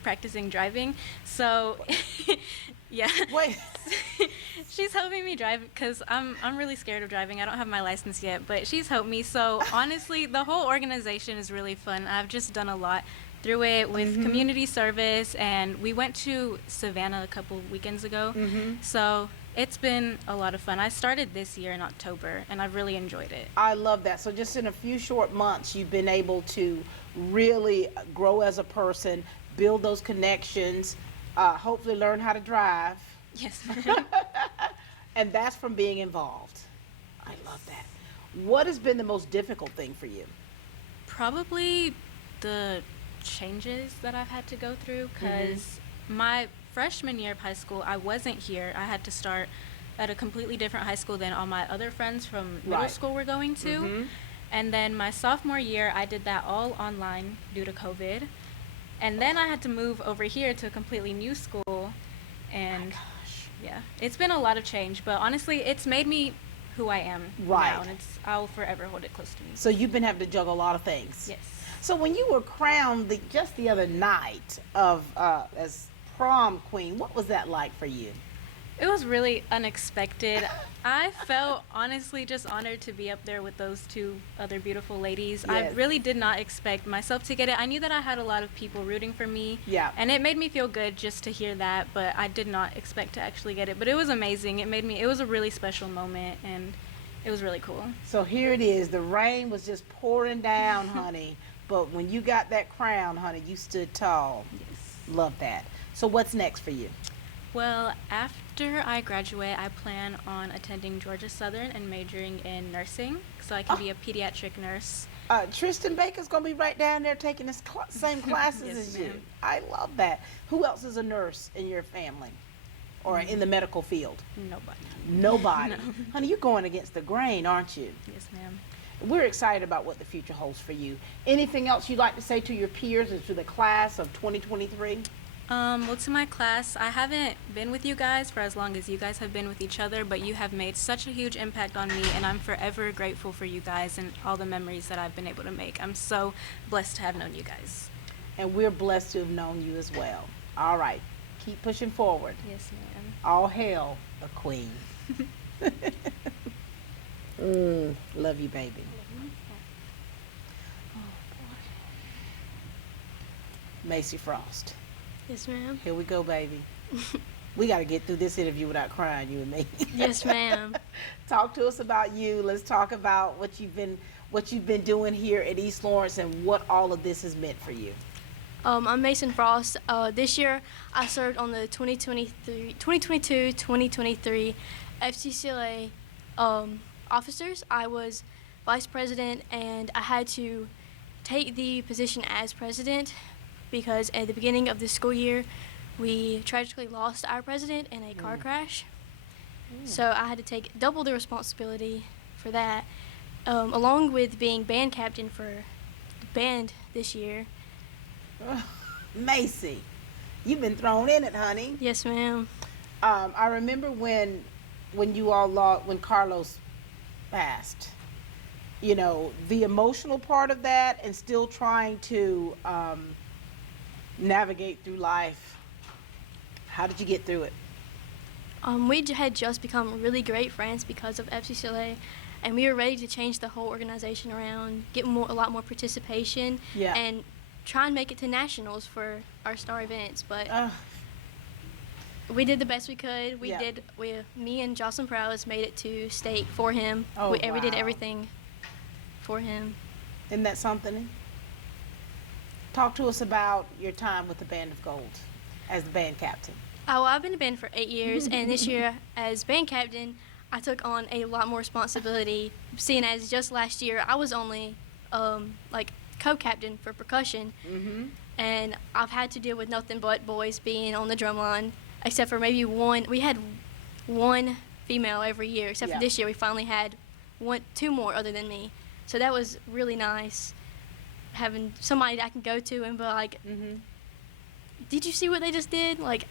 practicing driving. So, yeah. Wait. She's helping me drive because I'm really scared of driving. I don't have my license yet, but she's helped me. So honestly, the whole organization is really fun. I've just done a lot through it with community service, and we went to Savannah a couple weekends ago. So it's been a lot of fun. I started this year in October, and I've really enjoyed it. I love that. So just in a few short months, you've been able to really grow as a person, build those connections, hopefully learn how to drive. Yes, ma'am. And that's from being involved. I love that. What has been the most difficult thing for you? Probably the changes that I've had to go through, because my freshman year of high school, I wasn't here. I had to start at a completely different high school than all my other friends from middle school were going to. And then my sophomore year, I did that all online due to COVID. And then I had to move over here to a completely new school. And yeah, it's been a lot of change, but honestly, it's made me who I am now, and I'll forever hold it close to me. So you've been having to juggle a lot of things. Yes. So when you were crowned just the other night of as prom queen, what was that like for you? It was really unexpected. I felt honestly just honored to be up there with those two other beautiful ladies. I really did not expect myself to get it. I knew that I had a lot of people rooting for me. Yeah. And it made me feel good just to hear that, but I did not expect to actually get it. But it was amazing. It was a really special moment, and it was really cool. So here it is. The rain was just pouring down, honey. But when you got that crown, honey, you stood tall. Yes. Love that. So what's next for you? Well, after I graduate, I plan on attending Georgia Southern and majoring in nursing, so I can be a pediatric nurse. Tristan Baker's going to be right down there taking the same classes as you. I love that. Who else is a nurse in your family or in the medical field? Nobody. Nobody. No. Honey, you're going against the grain, aren't you? Yes, ma'am. We're excited about what the future holds for you. Anything else you'd like to say to your peers and to the class of 2023? Well, to my class, I haven't been with you guys for as long as you guys have been with each other, but you have made such a huge impact on me, and I'm forever grateful for you guys and all the memories that I've been able to make. I'm so blessed to have known you guys. And we're blessed to have known you as well. All right, keep pushing forward. Yes, ma'am. All hail the queen. Love you, baby. Macy Frost. Yes, ma'am. Here we go, baby. We got to get through this interview without crying, you and me. Yes, ma'am. Talk to us about you. Let's talk about what you've been doing here at East Lawrence and what all of this has meant for you. I'm Mason Frost. This year, I served on the 2022-2023 FCCLA officers. I was vice president, and I had to take the position as president because at the beginning of the school year, we tragically lost our president in a car crash. So I had to take double the responsibility for that, along with being band captain for the band this year. Macy, you've been thrown in it, honey. Yes, ma'am. I remember when Carlos passed, you know, the emotional part of that and still trying to navigate through life. How did you get through it? We had just become really great friends because of FCCLA, and we were ready to change the whole organization around, get a lot more participation, and try and make it to nationals for our star events. But we did the best we could. Me and Jocelyn Perales made it to state for him. We did everything for him. Isn't that something? Talk to us about your time with the Band of Gold as the band captain. Oh, I've been in band for 8 years, and this year as band captain, I took on a lot more responsibility, seeing as just last year I was only co-captain for percussion, and I've had to deal with nothing but boys being on the drum line, except for maybe one. We had one female every year, except for this year we finally had two more other than me. So that was really nice, having somebody that I can go to and be like, did you see what they just did? Like,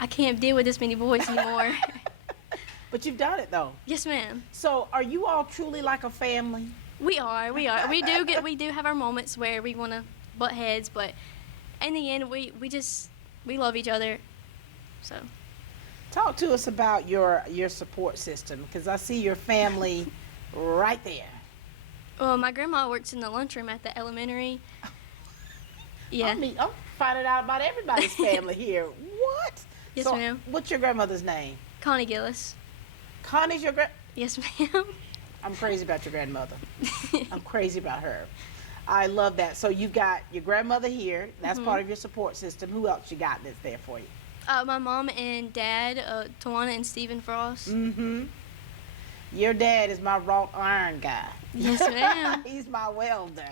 I can't deal with this many boys anymore. But you've done it though. Yes, ma'am. So are you all truly like a family? We are. We do have our moments where we want to butt heads, but in the end, we just we love each other. So. Talk to us about your support system, because I see your family right there. Well, my grandma works in the lunchroom at the elementary. Yeah. I'm finding out about everybody's family here. What? Yes, so, ma'am. What's your grandmother's name? Connie Gillis. Connie's your Yes, ma'am. I'm crazy about your grandmother. I'm crazy about her. I love that. So you've got your grandmother here. That's part of your support system. Who else you got that's there for you? My mom and dad, Tawana and Stephen Frost. Mm-hmm. Your dad is my wrought iron guy. Yes, ma'am. He's my welder.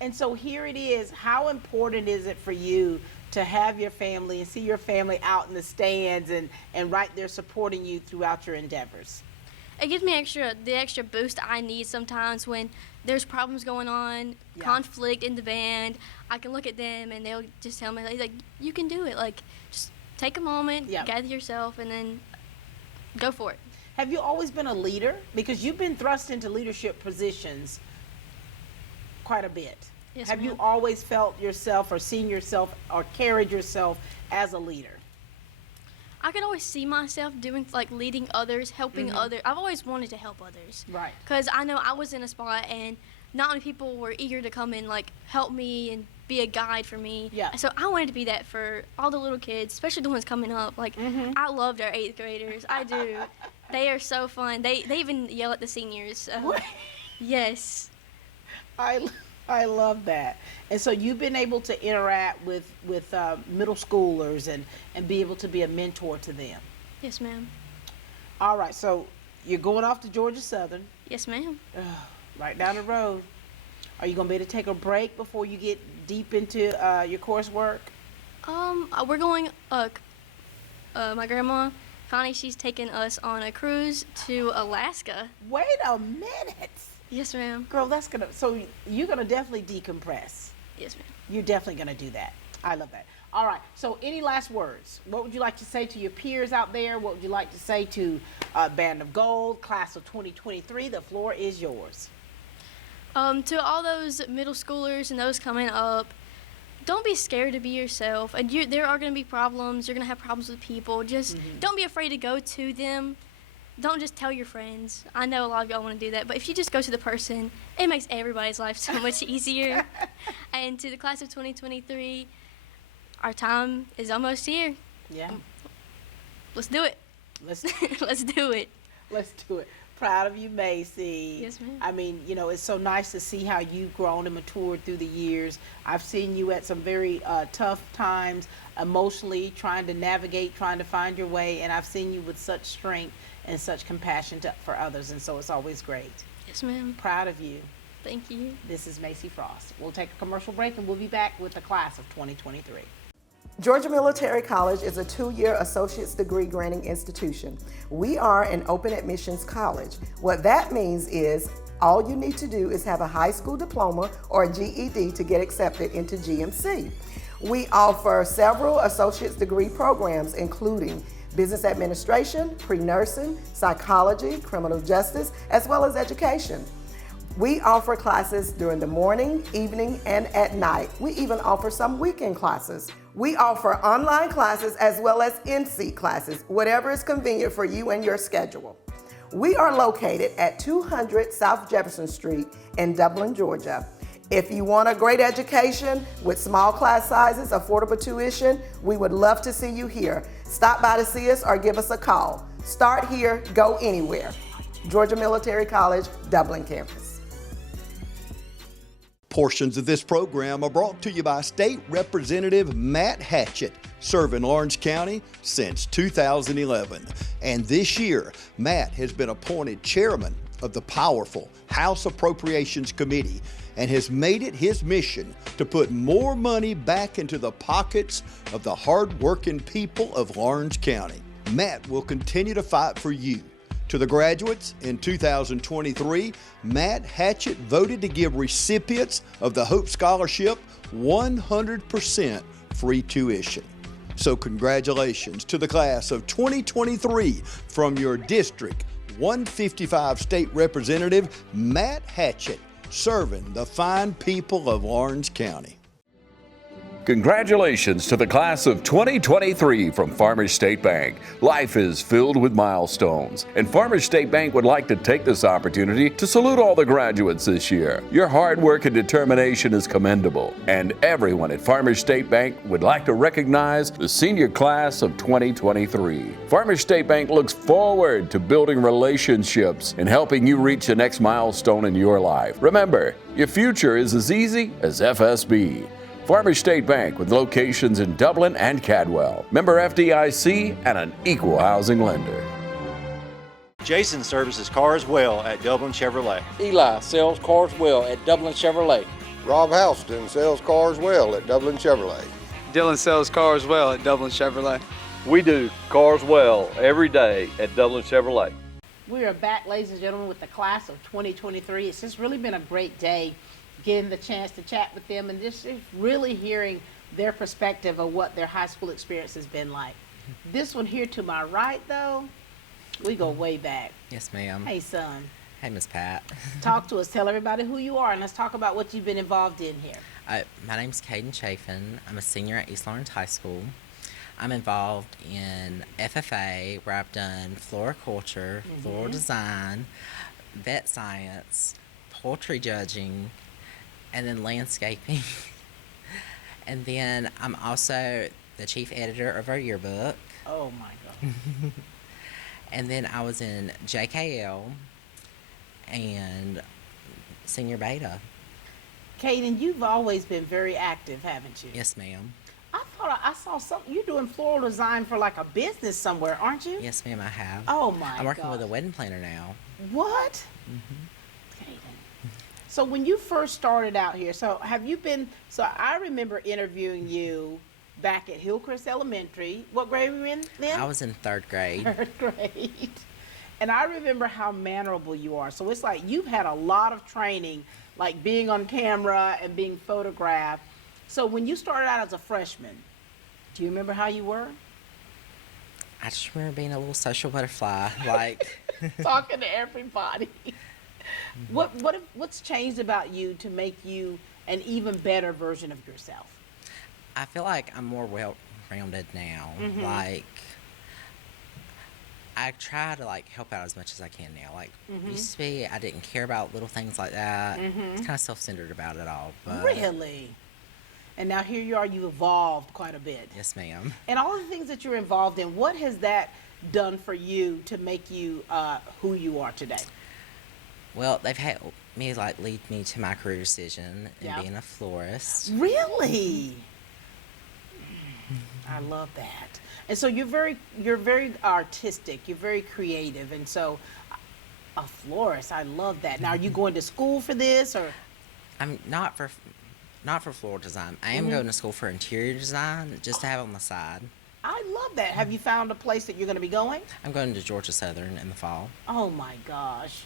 And so here it is. How important is it for you to have your family and see your family out in the stands and right there supporting you throughout your endeavors? It gives me the extra boost I need sometimes when there's problems going on, conflict in the band. I can look at them and they'll just tell me, like, you can do it. Like, just take a moment, gather yourself, and then go for it. Have you always been a leader? Because you've been thrust into leadership positions quite a bit. Yes, Have ma'am. you always felt yourself or seen yourself or carried yourself as a leader? I could always see myself doing, like, leading others, helping others. I've always wanted to help others. Right. Because I know I was in a spot and not many people were eager to come and, like, help me and be a guide for me. Yeah. So I wanted to be that for all the little kids, especially the ones coming up. Like, I loved our 8th graders. I do. They are so fun. They even yell at the seniors. So. Yes. I love that. And so you've been able to interact with middle schoolers and be able to be a mentor to them. Yes, ma'am. All right, so you're going off to Georgia Southern. Yes, ma'am. Right down the road. Are you going to be able to take a break before you get deep into your coursework? We're going, my grandma, Connie, she's taking us on a cruise to Alaska. Wait a minute. Yes, ma'am. Girl, so you're going to definitely decompress. Yes, ma'am. You're definitely going to do that. I love that. All right, so any last words? What would you like to say to your peers out there? What would you like to say to Band of Gold, class of 2023? The floor is yours. To all those middle schoolers and those coming up, don't be scared to be yourself. And there are going to be problems. You're going to have problems with people. Just don't be afraid to go to them. Don't just tell your friends. I know a lot of y'all want to do that, but if you just go to the person, it makes everybody's life so much easier. And to the class of 2023, our time is almost here. Yeah. Let's do it. Let's do it. Let's do it. Proud of you, Macy. Yes, ma'am. I mean, it's so nice to see how you've grown and matured through the years. I've seen you at some very tough times, emotionally, trying to navigate, trying to find your way, and I've seen you with such strength and such compassion for others, and so it's always great. Yes, ma'am. Proud of you. Thank you. This is Macy Frost. We'll take a commercial break, and we'll be back with the class of 2023. Georgia Military College is a 2-year associate's degree granting institution. We are an open admissions college. What that means is all you need to do is have a high school diploma or a GED to get accepted into GMC. We offer several associate's degree programs, including business administration, pre-nursing, psychology, criminal justice, as well as education. We offer classes during the morning, evening, and at night. We even offer some weekend classes. We offer online classes as well as in-seat classes, whatever is convenient for you and your schedule. We are located at 200 South Jefferson Street in Dublin, Georgia. If you want a great education with small class sizes, affordable tuition, we would love to see you here. Stop by to see us or give us a call. Start here, go anywhere. Georgia Military College, Dublin campus. Portions of this program are brought to you by State Representative Matt Hatchett, serving Lawrence County since 2011. And this year, Matt has been appointed chairman of the powerful House Appropriations Committee and has made it his mission to put more money back into the pockets of the hard-working people of Lawrence County. Matt will continue to fight for you. To the graduates, in 2023, Matt Hatchett voted to give recipients of the Hope Scholarship 100% free tuition. So congratulations to the class of 2023 from your District 155 State Representative, Matt Hatchett, serving the fine people of Lawrence County. Congratulations to the class of 2023 from Farmers State Bank. Life is filled with milestones, and Farmers State Bank would like to take this opportunity to salute all the graduates this year. Your hard work and determination is commendable, and everyone at Farmers State Bank would like to recognize the senior class of 2023. Farmers State Bank looks forward to building relationships and helping you reach the next milestone in your life. Remember, your future is as easy as FSB. Farmers State Bank with locations in Dublin and Cadwell. Member FDIC and an equal housing lender. Jason services cars well at Dublin Chevrolet. Eli sells cars well at Dublin Chevrolet. Rob Houston sells cars well at Dublin Chevrolet. Dylan sells cars well at Dublin Chevrolet. We do cars well every day at Dublin Chevrolet. We are back, ladies and gentlemen, with the class of 2023. It's just really been a great day getting the chance to chat with them and just really hearing their perspective of what their high school experience has been like. This one here to my right, though, we go way back. Yes, ma'am. Hey, son. Hey, Miss Pat. Talk to us. Tell everybody who you are, and let's talk about what you've been involved in here. My name's Caden Chaffin. I'm a senior at East Lawrence High School. I'm involved in FFA, where I've done floriculture, floral design, vet science, poultry judging, and then landscaping. And then I'm also the chief editor of our yearbook. Oh my God. And then I was in JKL and senior beta. Caden, you've always been very active, haven't you? Yes, ma'am. I thought I saw something. You're doing floral design for like a business somewhere, aren't you? Yes, ma'am, I have. Oh my God. I'm working with a wedding planner now. What? So when you first started out here, so I remember interviewing you back at Hillcrest Elementary. What grade were you in then? I was in third grade. Third grade. And I remember how mannerable you are. So it's like you've had a lot of training, like being on camera and being photographed. So when you started out as a freshman, do you remember how you were? I just remember being a little social butterfly, like talking to everybody. What's changed about you to make you an even better version of yourself? I feel like I'm more well-rounded now. Mm-hmm. Like, I try to like help out as much as I can now. Like, used to be, I didn't care about little things like that. It's kind of self-centered about it all. But really? And now here you are, you've evolved quite a bit. Yes, ma'am. And all of the things that you're involved in, what has that done for you to make you who you are today? Well, they've helped me like lead me to my career decision in being a florist. Really? I love that. And so you're very artistic, you're very creative, and so a florist, I love that. Now, are you going to school for this, or? I'm not for floral design. I am going to school for interior design, just to have on the side. I love that. Have you found a place that you're going to be going? I'm going to Georgia Southern in the fall. Oh my gosh.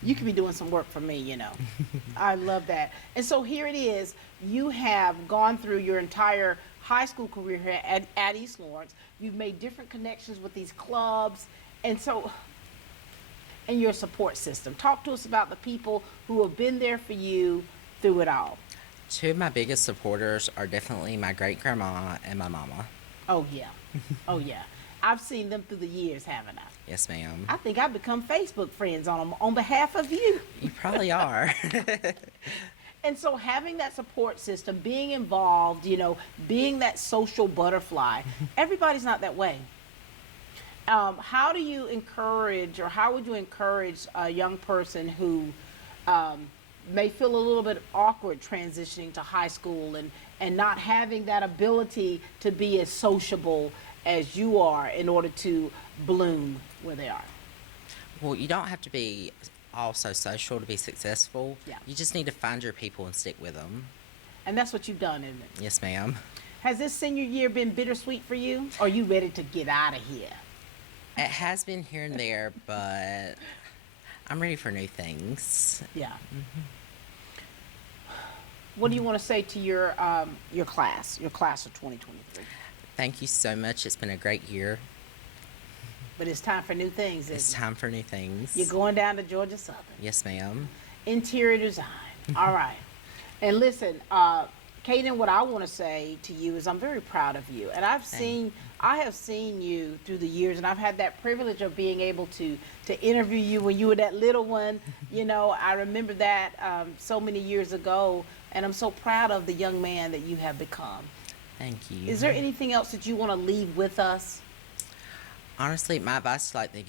You could be doing some work for me, you know. I love that. And so here it is. You have gone through your entire high school career here at East Lawrence. You've made different connections with these clubs, and your support system. Talk to us about the people who have been there for you through it all. Two of my biggest supporters are definitely my great-grandma and my mama. Oh, yeah. Oh, yeah. I've seen them through the years, haven't I? Yes, ma'am. I think I've become Facebook friends on behalf of you. You probably are. And so having that support system, being involved, you know, being that social butterfly, everybody's not that way. How do you encourage, or how would you encourage a young person who may feel a little bit awkward transitioning to high school and not having that ability to be as sociable as you are in order to bloom where they are? Well, you don't have to be also social to be successful. Yeah. You just need to find your people and stick with them. And that's what you've done, isn't it? Yes, ma'am. Has this senior year been bittersweet for you? Or are you ready to get out of here? It has been here and there, but I'm ready for new things. Yeah. What do you want to say to your class of 2023? Thank you so much. It's been a great year. But it's time for new things, isn't it? It's time for new things. You're going down to Georgia Southern. Yes, ma'am. Interior design. All right. And listen, Caden, what I want to say to you is I'm very proud of you. And I have seen you through the years, and I've had that privilege of being able to interview you when you were that little one. You know, I remember that so many years ago, and I'm so proud of the young man that you have become. Thank you. Is there anything else that you want to leave with us? Honestly, my advice to like the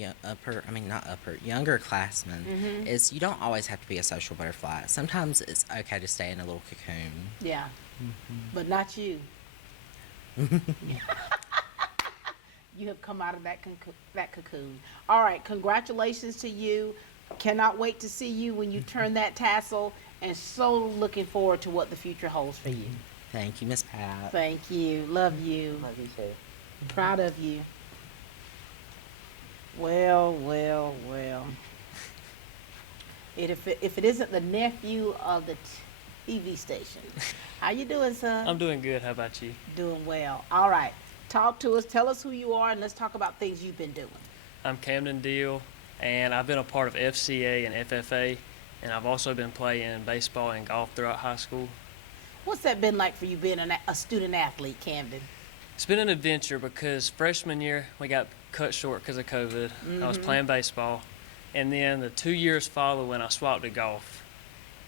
younger classmen is you don't always have to be a social butterfly. Sometimes it's okay to stay in a little cocoon. Yeah, but not you. You have come out of that cocoon. All right, congratulations to you. Cannot wait to see you when you turn that tassel, and so looking forward to what the future holds for you. Thank you, Miss Pat. Thank you. Love you. Love you too. Proud of you. Well, well, well. If it isn't the nephew of the TV station. How you doing, son? I'm doing good. How about you? Doing well. All right. Talk to us. Tell us who you are, and let's talk about things you've been doing. I'm Camden Deal, and I've been a part of FCA and FFA, and I've also been playing baseball and golf throughout high school. What's that been like for you being a student athlete, Camden? It's been an adventure because freshman year we got cut short because of COVID. I was playing baseball, and then the 2 years following I swapped to golf.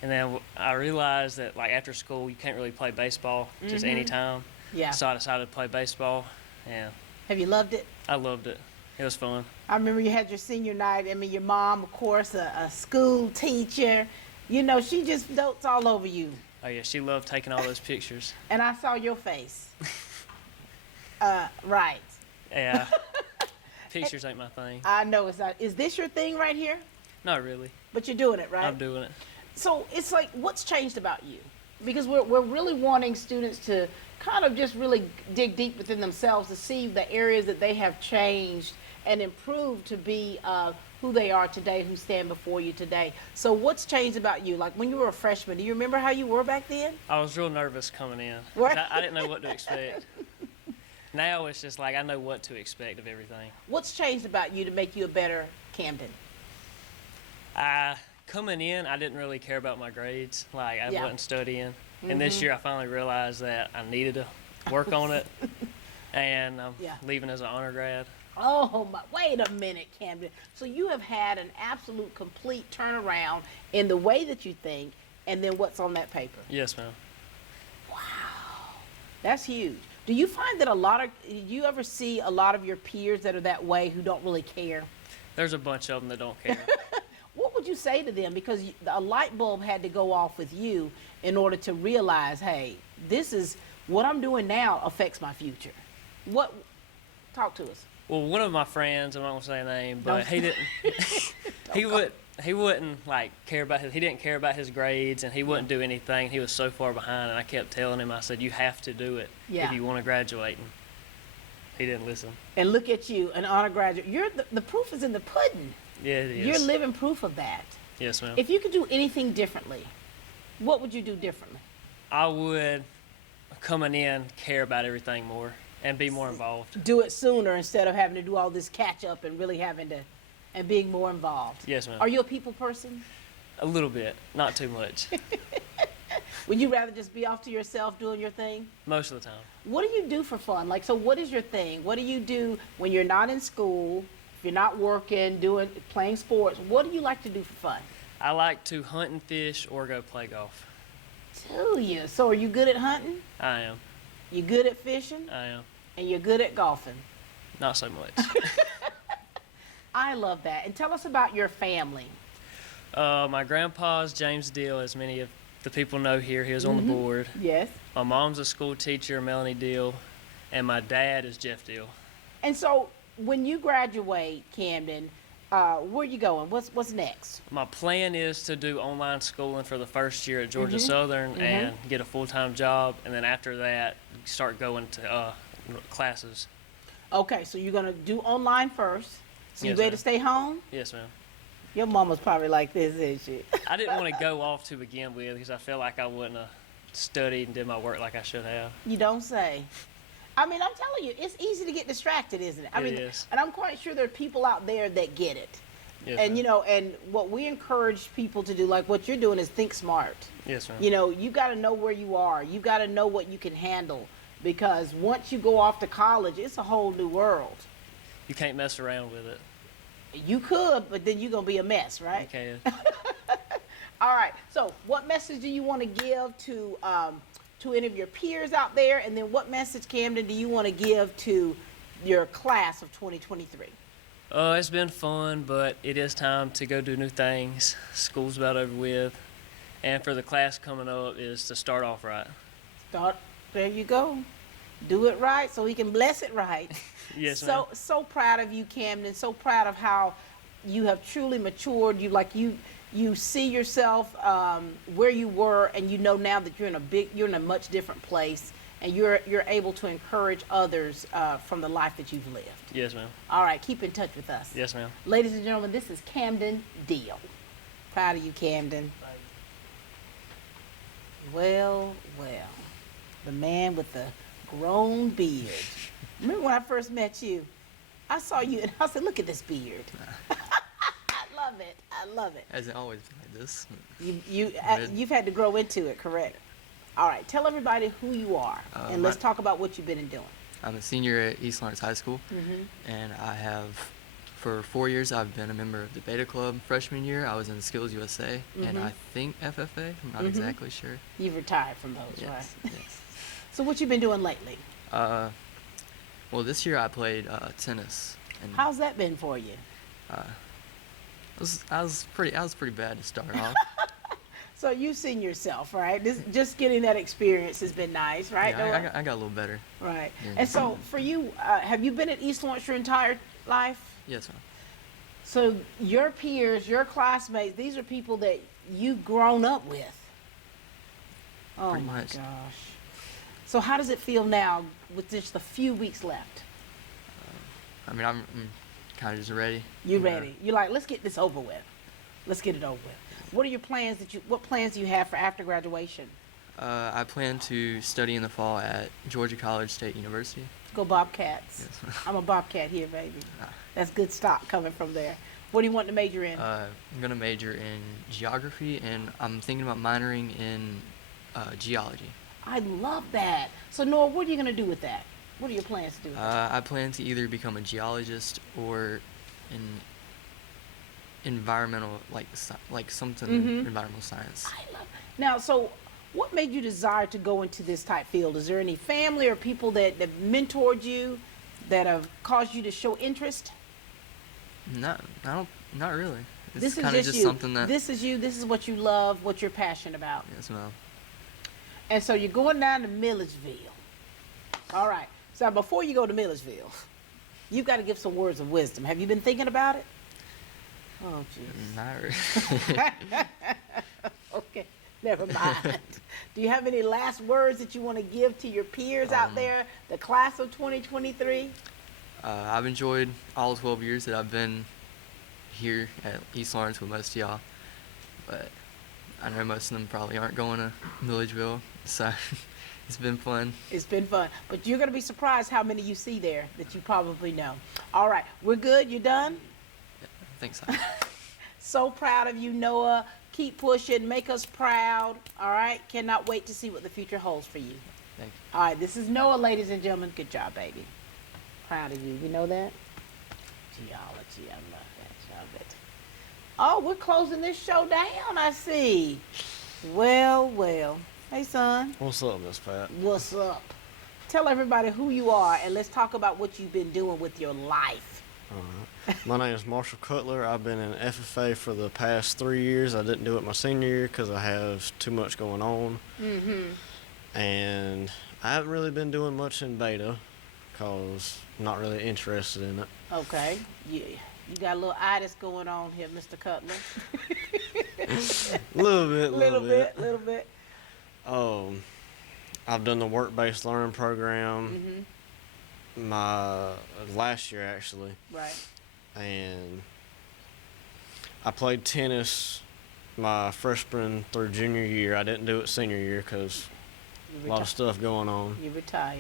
And then I realized that like after school you can't really play baseball just any time. Yeah. So I decided to play baseball, and have you loved it? I loved it. It was fun. I remember you had your senior night. I mean, your mom, of course, a school teacher. You know, she just dotes all over you. Oh yeah, she loved taking all those pictures. And I saw your face. Right. Yeah. Pictures ain't my thing. I know it's not. Is this your thing right here? Not really. But you're doing it, right? I'm doing it. So it's like, what's changed about you? Because we're really wanting students to kind of just really dig deep within themselves to see the areas that they have changed and improved to be who they are today, who stand before you today. So what's changed about you? Like when you were a freshman, do you remember how you were back then? I was real nervous coming in. I didn't know what to expect. Now it's just like I know what to expect of everything. What's changed about you to make you a better Camden? Coming in, I didn't really care about my grades. Like I wasn't studying. And this year I finally realized that I needed to work on it. And I'm leaving as an honor grad. Oh, my, wait a minute, Camden. So you have had an absolute complete turnaround in the way that you think and then what's on that paper. Yes, ma'am. Wow. That's huge. Do you find that do you ever see a lot of your peers that are that way who don't really care? There's a bunch of them that don't care. What would you say to them? Because a light bulb had to go off with you in order to realize, hey, this is what I'm doing now affects my future. Talk to us. Well, one of my friends, I'm not gonna say a name, but he didn't. He wouldn't like care about he didn't care about his grades, and he wouldn't do anything. He was so far behind, and I kept telling him, I said, you have to do it if you want to graduate. And he didn't listen. And look at you, an honor graduate. You're the proof is in the pudding. Yeah, it is. You're living proof of that. Yes, ma'am. If you could do anything differently, what would you do differently? I would, coming in, care about everything more and be more involved. Do it sooner instead of having to do all this catch up and really having to, and being more involved. Yes, ma'am. Are you a people person? A little bit, not too much. Would you rather just be off to yourself doing your thing? Most of the time. What do you do for fun? Like, so what is your thing? What do you do when you're not in school, if you're not working, playing sports? What do you like to do for fun? I like to hunt and fish or go play golf. Do you? So are you good at hunting? I am. You good at fishing? I am. And you're good at golfing? Not so much. I love that. And tell us about your family. My grandpa's James Deal, as many of the people know here. He was on the board. Yes. My mom's a school teacher, Melanie Deal, and my dad is Jeff Deal. And so when you graduate, Camden, where are you going? What's next? My plan is to do online schooling for the first year at Georgia Southern and get a full-time job, and then after that start going to classes. Okay, so you're going to do online first. So you Yes, ready ma'am. to stay home? Yes, ma'am. Your mama's probably like this, isn't she? I didn't want to go off to begin with because I felt like I wouldn't have studied and did my work like I should have. You don't say. I mean, I'm telling you, it's easy to get distracted, isn't it? I mean, is. and I'm quite sure there are people out there that get it. Yes, and ma'am. you know, and what we encourage people to do, like what you're doing, is think smart. Yes, ma'am. You know, you got to know where you are. You got to know what you can handle, because once you go off to college, it's a whole new world. You can't mess around with it. You could, but then you're gonna be a mess, right? Okay. All right. So, what message do you want to give to any of your peers out there, and then what message, Camden, do you want to give to your class of 2023? It's been fun, but it is time to go do new things. School's about over with, and for the class coming up is to start off right. There you go. Do it right so he can bless it right. Yes, ma'am. So proud of you, Camden. So proud of how you have truly matured. You see yourself where you were, and you know now that you're in a much different place, and you're able to encourage others from the life that you've lived. Yes, ma'am. All right, keep in touch with us. Yes, ma'am. Ladies and gentlemen, this is Camden Deal. Proud of you, Camden. Well, the man with the grown beard. Remember when I first met you? I saw you and I said, look at this beard. I love it. Has it always been like this? You've had to grow into it, correct? All right, tell everybody who you are, and let's talk about what you've been doing. I'm a senior at East Lawrence High School, and I have, for 4 years, I've been a member of the Beta Club. Freshman year, I was in Skills USA, and I think FFA, I'm not exactly sure. You've retired from those, right? Yes. So what you been doing lately? Well, this year I played tennis. And how's that been for you? I was pretty bad to start off. So you've seen yourself, right? Just getting that experience has been nice, right? Yeah, I got a little better. Right. Yeah. And so for you, have you been at East Lawrence your entire life? Yes, ma'am. So your peers, your classmates, these are people that you've grown up with. Oh Pretty my much. gosh. So how does it feel now with just a few weeks left? I mean, I'm kind of just ready. You ready? You're like, let's get this over with. Let's get it over with. What are your plans what plans do you have for after graduation? I plan to study in the fall at Georgia College State University. Go Bobcats. Yes. I'm a Bobcat here, baby. That's good stock coming from there. What do you want to major in? I'm going to major in geography, and I'm thinking about minoring in geology. I love that. So, Noah, what are you going to do with that? What are your plans to do with that? I plan to either become a geologist or an environmental, like something environmental science. I love it. Now, so what made you desire to go into this type field? Is there any family or people that mentored you that have caused you to show interest? Not really. It's This is kind of just just you. something that. This is you. This is what you love, what you're passionate about. Yes, ma'am. And so you're going down to Milledgeville. All right. So before you go to Milledgeville, you've got to give some words of wisdom. Have you been thinking about it? Oh, jeez. Not really. Okay, never mind. Do you have any last words that you want to give to your peers out there, the class of 2023? I've enjoyed all 12 years that I've been here at East Lawrence with most of y'all, but I know most of them probably aren't going to Milledgeville, so it's been fun. It's been fun, but you're going to be surprised how many you see there that you probably know. All right, we're good. You done? I think so. So proud of you, Noah. Keep pushing. Make us proud. All right? Cannot wait to see what the future holds for you. Thank you. All right, this is Noah, ladies and gentlemen. Good job, baby. Proud of you. You know that? Geology. I love that. Love it. Oh, we're closing this show down, I see. Well. Hey, son. What's up, Miss Pat? What's up? Tell everybody who you are, and let's talk about what you've been doing with your life. My name is Marshall Cutler. I've been in FFA for the past 3 years. I didn't do it my senior year because I have too much going on. And I haven't really been doing much in beta because I'm not really interested in it. Okay. You got a little itis going on here, Mr. Cutler. Little bit. I've done the work-based learning program my last year, actually. Right. And I played tennis my freshman through junior year. I didn't do it senior year because a lot of stuff going on. You retired.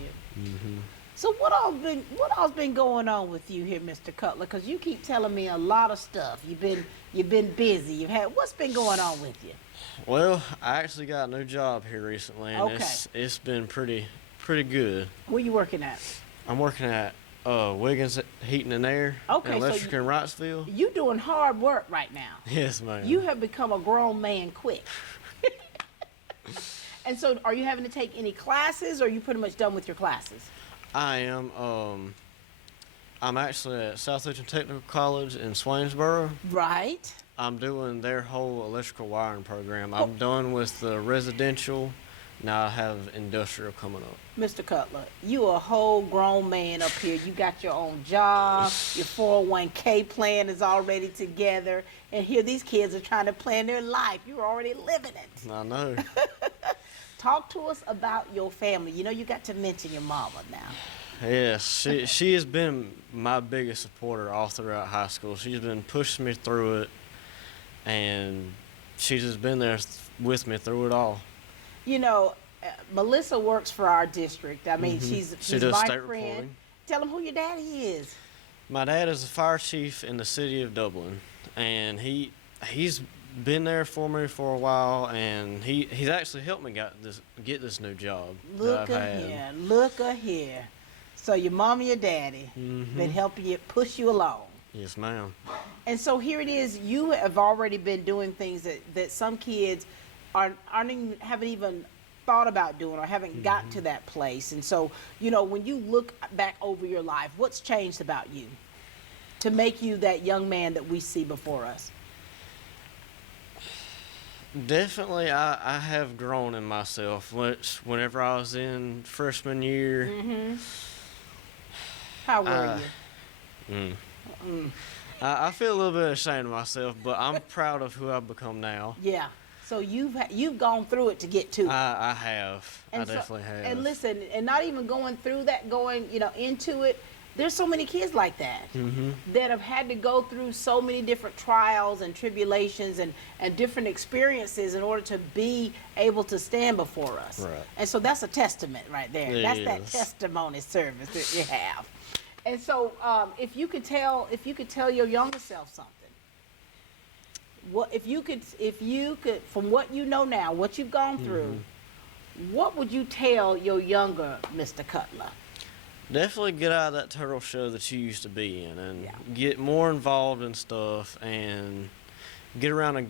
So what all's been going on with you here, Mr. Cutler? Because you keep telling me a lot of stuff. You've been busy. What's been going on with you? Well, I actually got a new job here recently, and Okay. it's been pretty good. Where you working at? I'm working at Wiggins Heating and Air Okay, in so Electric in Wrightsville. You doing hard work right now. Yes, ma'am. You have become a grown man quick. And so, are you having to take any classes, or are you pretty much done with your classes? I am. I'm actually at Southeastern Technical College in Swainsboro. Right. I'm doing their whole electrical wiring program. I'm done with the residential. Now I have industrial coming up. Mr. Cutler, you a whole grown man up here. You got your own job. Your 401k plan is already together. And here these kids are trying to plan their life. You're already living it. I know. Talk to us about your family. You know, you got to mention your mama now. Yes, she has been my biggest supporter all throughout high school. She's been pushing me through it, and she's just been there with me through it all. You know, Melissa works for our district. I mean, she's does my state friend. reporting. Tell them who your daddy is. My dad is a fire chief in the city of Dublin, and he's been there for me for a while, and he's actually helped me get this new job. Look at here. So your mom and your daddy been helping you, push you along. Yes, ma'am. And so here it is. You have already been doing things that some kids haven't even thought about doing or haven't got to that place. And so, you know, when you look back over your life, what's changed about you to make you that young man that we see before us? Definitely, I have grown in myself. Whenever I was in freshman year. How were you? I feel a little bit ashamed of myself, but I'm proud of who I've become now. Yeah. So you've gone through it to get to it. I have. I definitely have. And listen, and not even going through that, into it. There's so many kids like that that have had to go through so many different trials and tribulations and different experiences in order to be able to stand before us. Right. And so that's a testament right there. That's that is. testimony service that you have. And so if you could tell your younger self something, if you could, from what you know now, what you've gone through, what would you tell your younger Mr. Cutler? Definitely get out of that turtle show that you used to be in, and get more involved in stuff, and get around a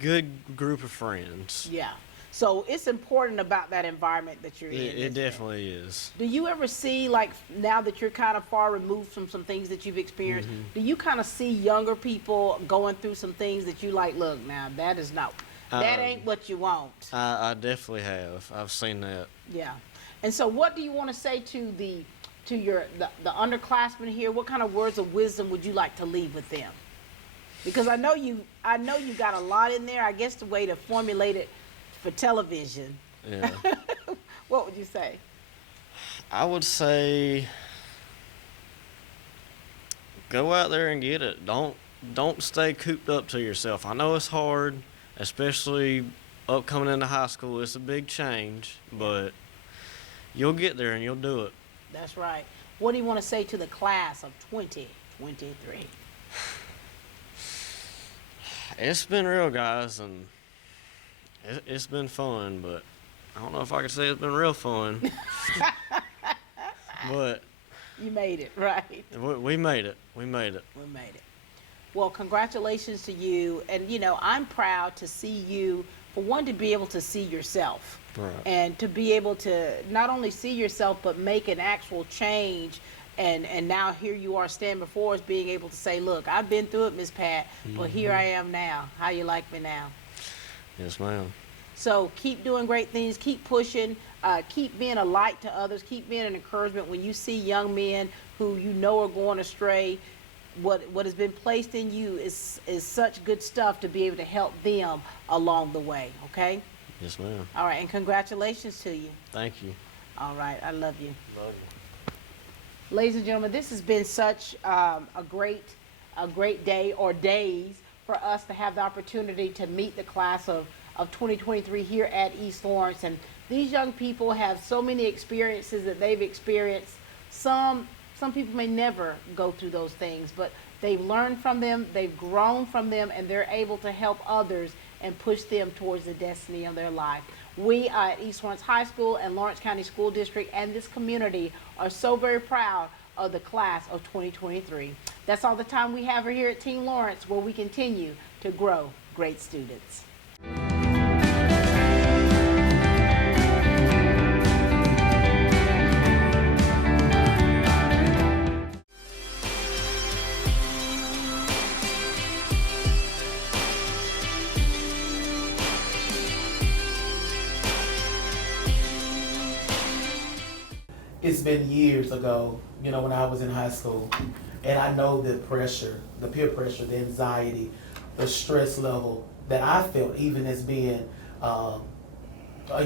good group of friends. Yeah. So it's important about that environment that you're in. It definitely is. Do you ever see, like, now that you're kind of far removed from some things that you've experienced, do you kind of see younger people going through some things that you like, look, now that ain't what you want? I definitely have. I've seen that. Yeah. And so what do you want to say to the underclassmen here? What kind of words of wisdom would you like to leave with them? Because I know you got a lot in there. I guess the way to formulate it for television. Yeah. What would you say? I would say go out there and get it. Don't stay cooped up to yourself. I know it's hard, especially upcoming into high school. It's a big change, but you'll get there and you'll do it. That's right. What do you want to say to the class of 2023? It's been real, guys, and it's been fun, but I don't know if I could say it's been real fun. But you made it, right? We made it. We made it. We made it. Well, congratulations to you. And, I'm proud to see you, for one, to be able to see yourself. Right. And to be able to not only see yourself, but make an actual change. And now here you are standing before us being able to say, look, I've been through it, Miss Pat, but here I am now. How you like me now? Yes, ma'am. So keep doing great things, keep pushing, keep being a light to others, keep being an encouragement when you see young men who you know are going astray. What has been placed in you is such good stuff to be able to help them along the way, okay? Yes, ma'am. All right, and congratulations to you. Thank you. All right, I love you. Love you. Ladies and gentlemen, this has been such a great day or days for us to have the opportunity to meet the class of 2023 here at East Lawrence. And these young people have so many experiences that they've experienced, Some people may never go through those things, but they've learned from them, they've grown from them, and they're able to help others and push them towards the destiny of their life. We at East Lawrence High School and Lawrence County School District and this community are so very proud of the class of 2023. That's all the time we have here at Team Lawrence, where we continue to grow great students. It's been years ago, when I was in high school, and I know the pressure, the peer pressure, the anxiety, the stress level that I felt even as being a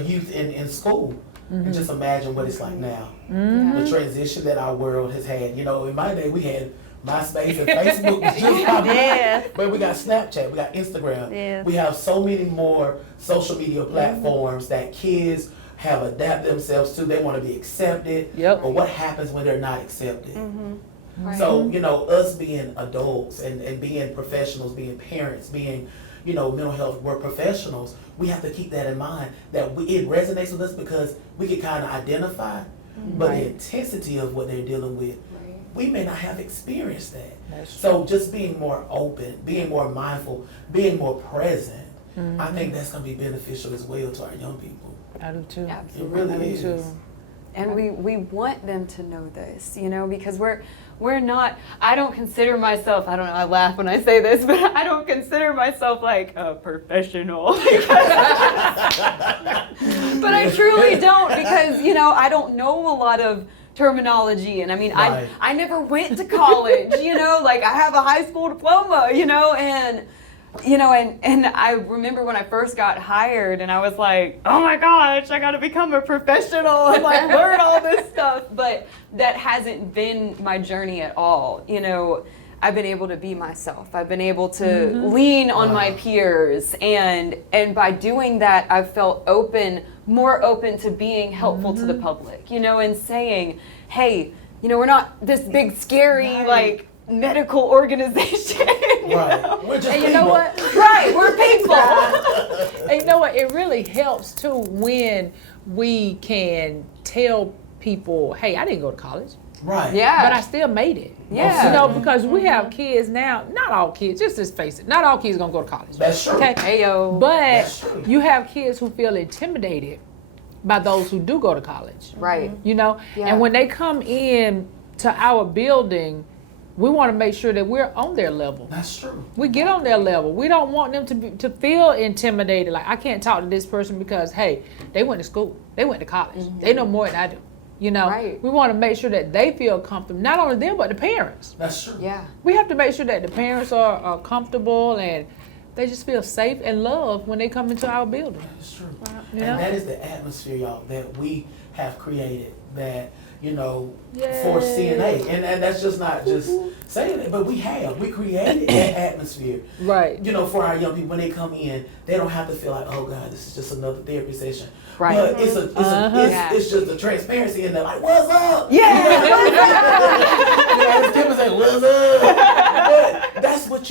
youth in school. And just imagine what it's like now. The transition that our world has had. In my day we had MySpace and Facebook was just popping up. But we got Snapchat, we got Instagram. We have so many more social media platforms that kids have adapted themselves to. They want to be accepted. But what happens when they're not accepted? So, us being adults and being professionals, being parents, being, mental health work professionals, we have to keep that in mind, that it resonates with us because we can kind of identify, but the intensity of what they're dealing with, we may not have experienced that. So just being more open, being more mindful, being more present, I think that's going to be beneficial as well to our young people. I do too. Absolutely. It really is. Too. And we want them to know this, because we're not, I don't consider myself, I don't know, I laugh when I say this, but I don't consider myself like a professional. But I truly don't, because, I don't know a lot of terminology, and I never went to college, like I have a high school diploma, and I remember when I first got hired and I was like, oh my gosh, I gotta become a professional and learn all this stuff. But that hasn't been my journey at all. I've been able to be myself. I've been able to lean on my peers, and by doing that, I've felt more open to being helpful to the public, and saying, hey, we're not this big scary medical organization. We're just and you know what? We're people. And you know what? It really helps too when we can tell people, hey, I didn't go to college. Right. Yeah. But I still made it. Yeah. Because we have kids now, not all kids, just let's face it, not all kids gonna go to college. That's true. Okay. Heyo. But you have kids who feel intimidated by those who do go to college. Right. And when they come in to our building, we want to make sure that we're on their level. That's true. We get on their level. We don't want them to feel intimidated. Like, I can't talk to this person because, hey, they went to school. They went to college. They know more than I do. We want to make sure that they feel comfortable. Not only them, but the parents. That's true. Yeah. We have to make sure that the parents are comfortable and they just feel safe and loved when they come into our building. That's true. And that is the atmosphere, y'all, that we have created, that for CNA, and that's just not just saying it, but we created that atmosphere, right? For our young people, when they come in, they don't have to feel like, oh God, this is just another therapy session, right? But it's just the transparency, and they're like, what's up? Yeah, People say, what's up? But that's what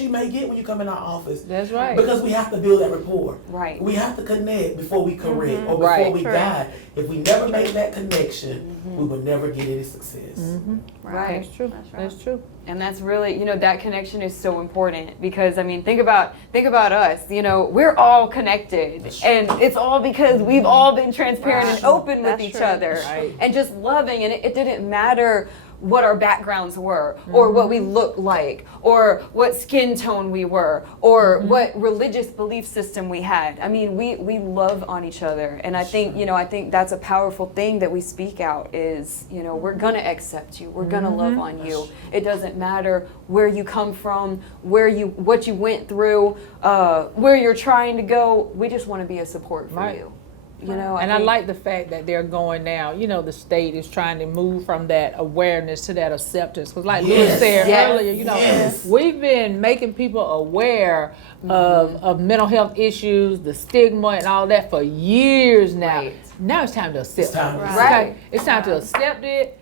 you may get when you come in our office. That's right. Because we have to build that rapport. Right. We have to connect before we correct or before we guide. If we never make that connection, we will never get any success. Right. That's true. That's true. And that's really, that connection is so important, because think about us, we're all connected, and it's all because we've all been transparent and open with each other, and just loving, and it didn't matter what our backgrounds were, or what we looked like, or what skin tone we were, or what religious belief system we had. We love on each other, and I think that's a powerful thing that we speak out is, we're gonna accept you, we're gonna love on you. It doesn't matter where you come from, what you went through, where you're trying to go. We just want to be a support for you. I like the fact that they're going now, the state is trying to move from that awareness to that acceptance. Because like Lloyd said earlier, we've been making people aware of mental health issues, the stigma and all that for years now. Now it's time to accept it. Right. It's time to accept it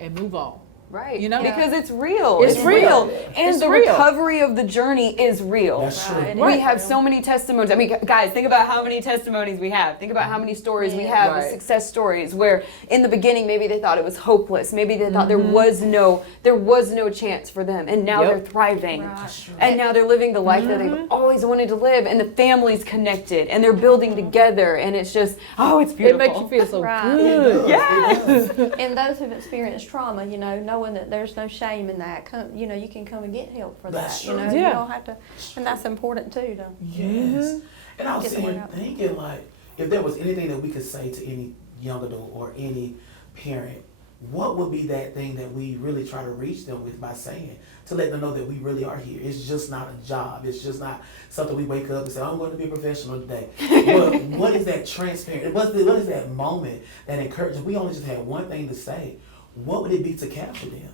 and move on. Right. You know? Because it's real. It's real. And It's the real. recovery of the journey is real. That's true. We have so many testimonies. I mean, guys, think about how many testimonies we have. Think about how many stories we have of success stories where in the beginning maybe they thought it was hopeless. Maybe they thought there was no chance for them. And now they're thriving. And now they're living the life that they've always wanted to live. And the family's connected and they're building together. And it's just, it's beautiful. It makes you feel so good. Yes. And those who've experienced trauma, knowing that there's no shame in that, you can come and get help for That's that. true. You don't have to, and that's important too. Yes. And I was Get the word out. thinking, like, if there was anything that we could say to any young adult or any parent, what would be that thing that we really try to reach them with by saying, to let them know that we really are here. It's just not a job. It's just not something we wake up and say, I'm going to be a professional today. But what is that transparent? What is that moment that encourages? We only just had one thing to say. What would it be to capture them?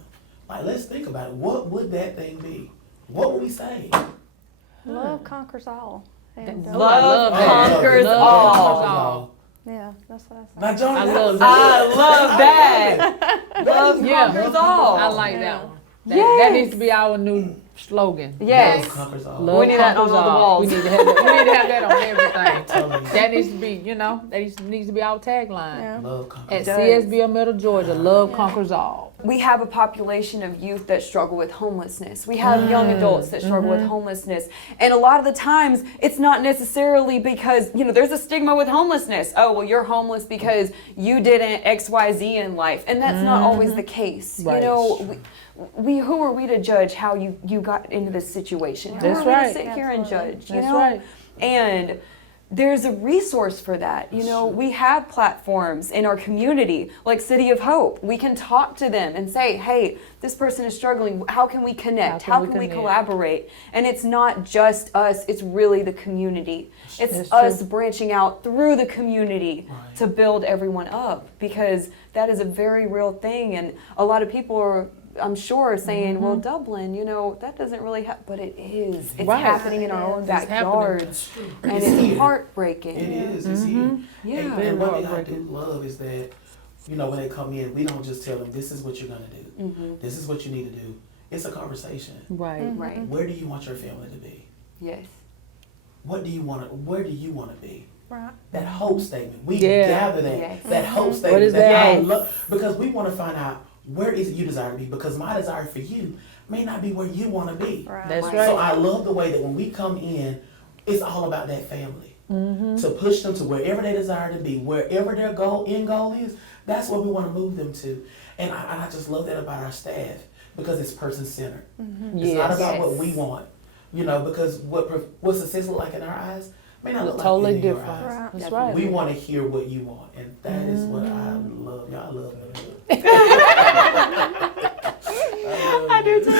Like, let's think about it. What would that thing be? What would we say? Love conquers all. And, Love conquers all. Yeah, that's what I say. Now, Johnny, I love that. Love conquers all. I like that one. That needs to be our new slogan. Yes. Love conquers all. We need that on all the walls. We need to have that on everything. That needs to be, that needs to be our tagline. Yeah. Love conquers At CSBO Middle Georgia, love conquers all. We have a population of youth that struggle with homelessness. We have young adults that struggle with homelessness. And a lot of the times, it's not necessarily because, there's a stigma with homelessness. Oh, well, you're homeless because you didn't XYZ in life. And that's not always the case. Right. Who are we to judge how you got into this situation? That's Who are we right. to sit here and judge? That's right. And there's a resource for that. We have platforms in our community, like City of Hope. We can talk to them and say, hey, this person is struggling. How can we connect? How can we collaborate? And it's not just us, it's really the community. It's us branching out through the community to build everyone up, because that is a very real thing. And a lot of people are, I'm sure, saying, well, Dublin, that doesn't really happen, but it is. It's happening in our own backyards, and it's heartbreaking. It is. It's here. Yeah. And one thing I do love is that, when they come in, we don't just tell them, this is what you're going to do. This is what you need to do. It's a conversation. Right. Right. Where do you want your family to be? Yes. Where do you want to be? Right. That hope statement. We gather that. Yes. That hope statement. What is that? Because we want to find out, where is it you desire to be? Because my desire for you may not be where you want to be. Right. That's right. So I love the way that when we come in, it's all about that family. To push them to wherever they desire to be, wherever their end goal is, that's where we want to move them to. And I just love that about our staff, because it's person-centered. It's not about what we want, because what success look like in our eyes may not look totally like in your different. eyes. That's right. We want to hear what you want, and that is what I love. Y'all love me. I do too.